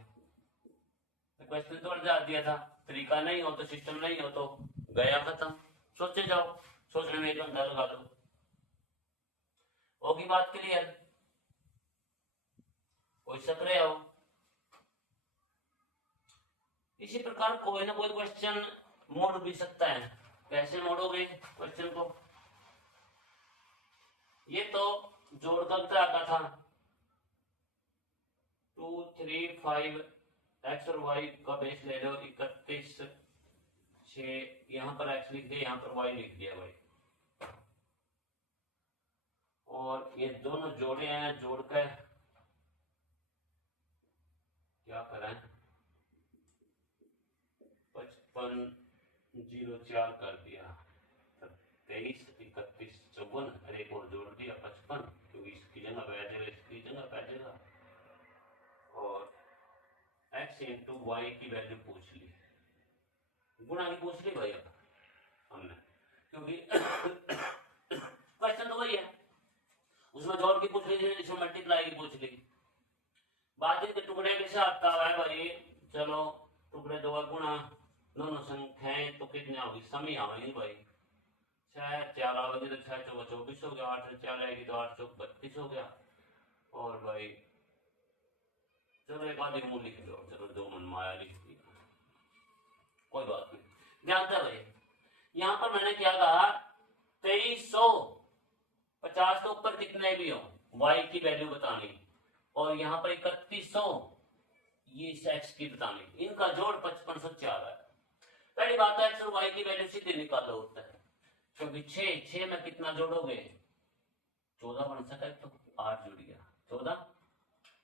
तो क्वेश्चन तो अड़जा दिया था, तरीका नहीं हो तो, सिस्टम नहीं हो तो गया खत्म। सोचे जाओ, सोचने में 1 घंटा लगा दो, होगी बात क्लियर, कोई शक रहे हो। इसी प्रकार कोई ना कोई क्वेश्चन मोड़ भी सकता है, कैसे मोड़ोगे क्वेश्चन को, ये तो जोड़ का था 2 3 5 एक्स और वाई का बेस ले लो 31 6, यहां पर एक्स लिख दिया, यहां पर वाई लिख दिया भाई, और ये दोनों जोड़े हैं, जोड़कर क्या करें, 55 04 कर दिया, 23 31 54, और एक और जोड़ दिया 55, क्योंकि इसकी जगह बैठेगा, इसकी जगह बैठेगा, और x इंटू वाई की वैल्यू पूछ ली, गुणा की पूछ ली भाई अब हमने, क्योंकि क्वेश्चन तो वही है, उसमें जोड़ की पूछ ली, इसमें मल्टीप्लाई की पूछ ली। बात के टुकड़े के साथ का है भाई, चलो टुकड़े 2 गुणा दोनों संख्याएं तो कितने होगी, समी आएंगी भाई। 6 4 आएगी तो 6 चौका 24 हो गया, 8 4 आएगी तो 8 चौक 32 हो गया। और भाई चलो एक आधी मूल लिख दो, चलो जो मन माया लिख दी, कोई बात नहीं। ध्यान से भाई यहाँ पर मैंने क्या कहा, 2350 के ऊपर कितने भी हो y की वैल्यू बतानी, और यहाँ पर 3100 ये x की बतानी, इनका जोड़ 5504 है। पहली बात है x और y की वैल्यू सीधे निकालो होता है, क्योंकि 6 में कितना जोड़ोगे 14 बन सका, तो 8 जुड़ गया 14,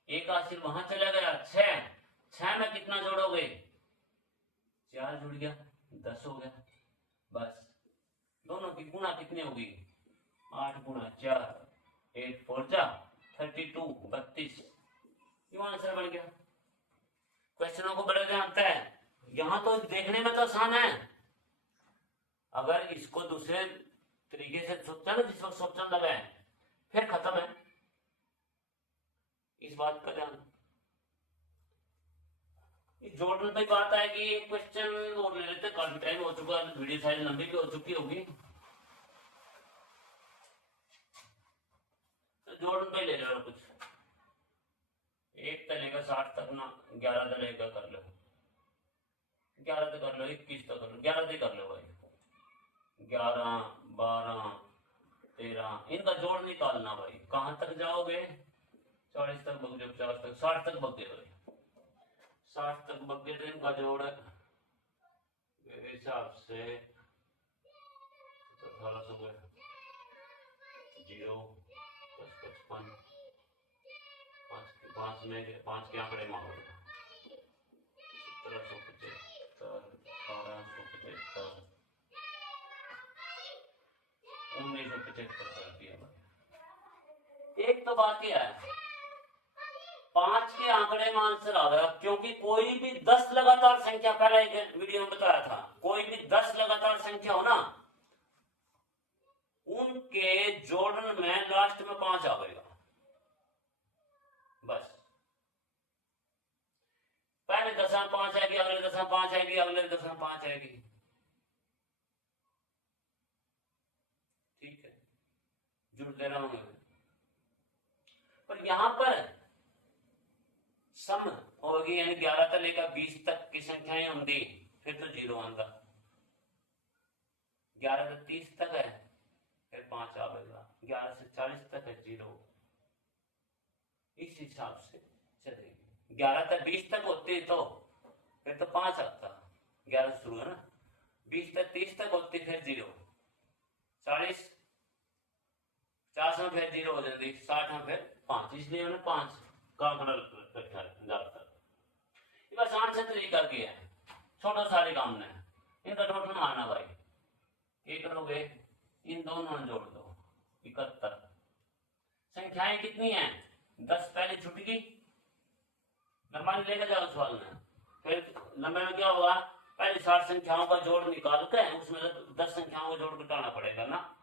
एक आशीर वहां चला गया 6 में कितना जोड़ोगे 4 जुड़ गया 10 हो गया। बस दोनों की गुणा कितनी होगी 8 गुणा 4 8 4 जा 32 32, ये आंसर बन गया। क्वेश्चनों को बड़े ध्यान से, यहां तो देखने में तो आसान है, अगर इसको दूसरे तरीके से सोचा ना, जिस वक्त सोचने लगा है फिर खत्म है, इस बात का ध्यान। जोड़ने पे बात आएगी, क्वेश्चन और ले लेते, काफी टाइम हो चुका है, वीडियो सारी लंबी भी हो चुकी होगी, तो जोड़ने पे ले लो कुछ। 1 से लेकर 60 तक ना, 11 से लेकर कर लो, 11 से कर लो, 21 तक कर लो, 11 से कर लो भाई, 11 12 13, इनका जोड़ निकालना भाई। कहां तक जाओगे 40 तक बग गए, 50 तक 60 तक बग गए भाई, 60 तक बग गए, तो इनका जोड़ मेरे हिसाब से 1800 गए, 0 + 55, 5 में 5 के आंकड़े मारो, 1775 1875 1975 कर दिया भाई। एक तो बात यह है 5 के आंकड़े में आंसर आ गया, क्योंकि कोई भी 10 लगातार संख्या, पहले एक वीडियो में बताया था, कोई भी 10 लगातार संख्या हो ना, उनके जोड़न में लास्ट में 5 आएगा। बस पहले 10 में 5 आएगी, अगले 10 में 5 आएगी, अगले 10 में 5 आएगी, ठीक है, जुड़ दे रहा हूं मैं। पर यहां पर सम होगी, यानी 11 से लेकर 20 तक की संख्याएं होंगी, फिर तो 0 आएगा, 11 से 30 तक है फिर 5 आएगा, 11 से 40 तक है 0, इस हिसाब से चलेगी। 11 से 20 तक होती तो फिर तो 5 आता, 11 से शुरू है ना, 20 से 30 तक होती फिर 0, 40 50 में फिर 0 हो जाती, 60 में फिर 5, इसलिए मैंने 5 का आंकड़ा रखा है। ये आसान से तरीका किया है, छोटा सारे काम ने, इनका टोटल मारना भाई, एक करोगे इन दोनों जोड़ दो 71, संख्याएं कितनी हैं 10 पहले छुटगी, लंबा लेकर जाओ सवाल में, फिर लंबे में क्या होगा, पहले 60 संख्याओं का जोड़ निकालते हैं, उसमें 10 संख्याओं का जोड़ घटाना पड़ेगा ना,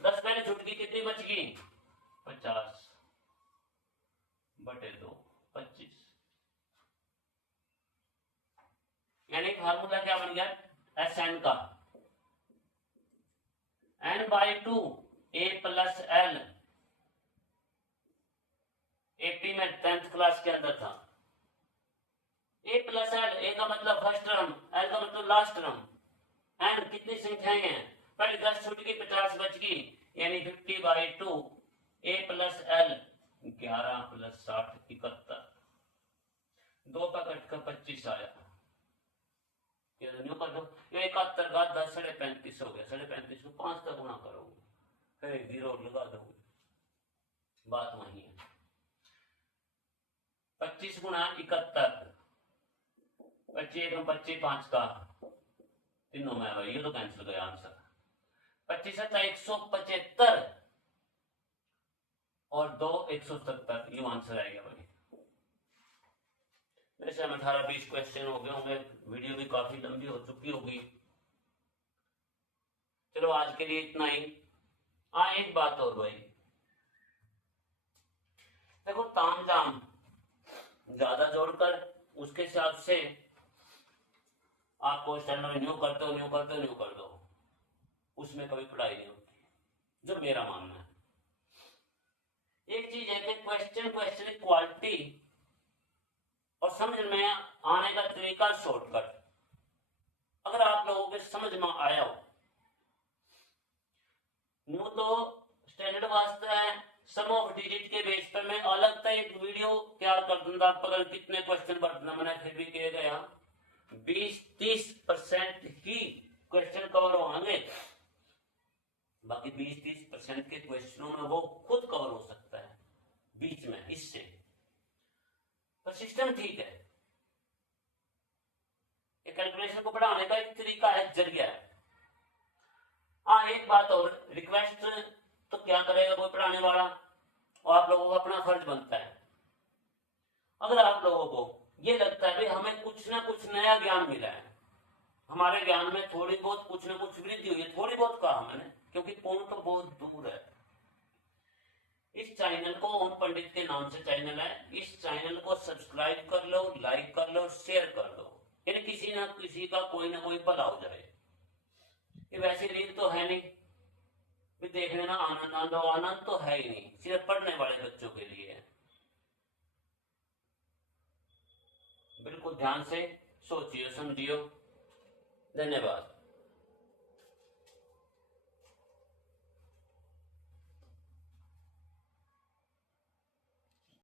10 पहले छुटगी, कितनी बच गई 50 बटे 2 25, यानी फार्मूला क्या बन गया Sn का n/2 a + l, AP में 10th क्लास के अंदर था, a + l, a का मतलब फर्स्ट टर्म, l का मतलब लास्ट टर्म, n कितनी संख्याएं हैं, पहले 10 छूट गई 50 बच गई, यानी 50/2 a + l 11 + 60 71, 2 का कट का 25 आया, ये दोनों कर दो, 71 का 10 35.5 हो गया, 35.5 को 5 का गुणा करोगे, फिर 0 लगा दोगे, बात वही है। 25 गुणा 71, 25 में 25 5 का तीनों में भाई, ये तो कैंसिल गया आंसर, 25 था 175 और 2 170, ये आंसर आएगा भाई। वैसे हम 18-20 क्वेश्चन हो गए होंगे, वीडियो भी काफी लंबी हो चुकी होगी, चलो आज के लिए इतना ही। एक बात और भाई, देखो तामझाम ज्यादा जोड़कर उसके हिसाब से आप क्वेश्चन में न्यू कर दो, न्यू कर दो, न्यू कर दो, उसमें कभी पढ़ाई नहीं होती, जो मेरा मानना है। एक चीज है कि क्वेश्चन की क्वालिटी और समझ में आने का तरीका शॉर्टकट अगर आप लोगों के समझ में आया हो, न्यू तो स्टैंडर्ड वास्ता है, सम ऑफ डिजिट के बेस पर मैं अलग से एक वीडियो तैयार कर दूंगा, पर कितने क्वेश्चन बढ़ना मैंने फिर भी कह गया 20-30% ही क्वेश्चन कवर होंगे, बाकी 20-30% के क्वेश्चनों में वो खुद कवर हो सकता है बीच में इससे, तो सिस्टम ठीक है। कैलकुलेशन को बढ़ाने का एक तरीका है, जरिया है। हाँ, एक बात और, रिक्वेस्ट तो क्या करेगा कोई पढ़ाने वाला, और आप लोगों का अपना फर्ज बनता है। अगर आप लोगों को ये लगता है भाई हमें कुछ ना कुछ नया ज्ञान मिला है, हमारे ज्ञान में थोड़ी बहुत कुछ ना कुछ वृद्धि हुई है, थोड़ी बहुत कहा मैंने, क्योंकि पूर्ण तो बहुत दूर है। इस चैनल को ओम पंडित के नाम से चैनल है, इस चैनल को सब्सक्राइब कर लो, लाइक कर लो, शेयर कर दो, यानी किसी ना किसी का कोई ना कोई भला हो जाए। ये वैसी रीत तो है नहीं भी देखने ना आनंद, आनंद तो है ही नहीं, सिर्फ पढ़ने वाले बच्चों के लिए है। बिल्कुल ध्यान से सोचिए, समझियो। धन्यवाद।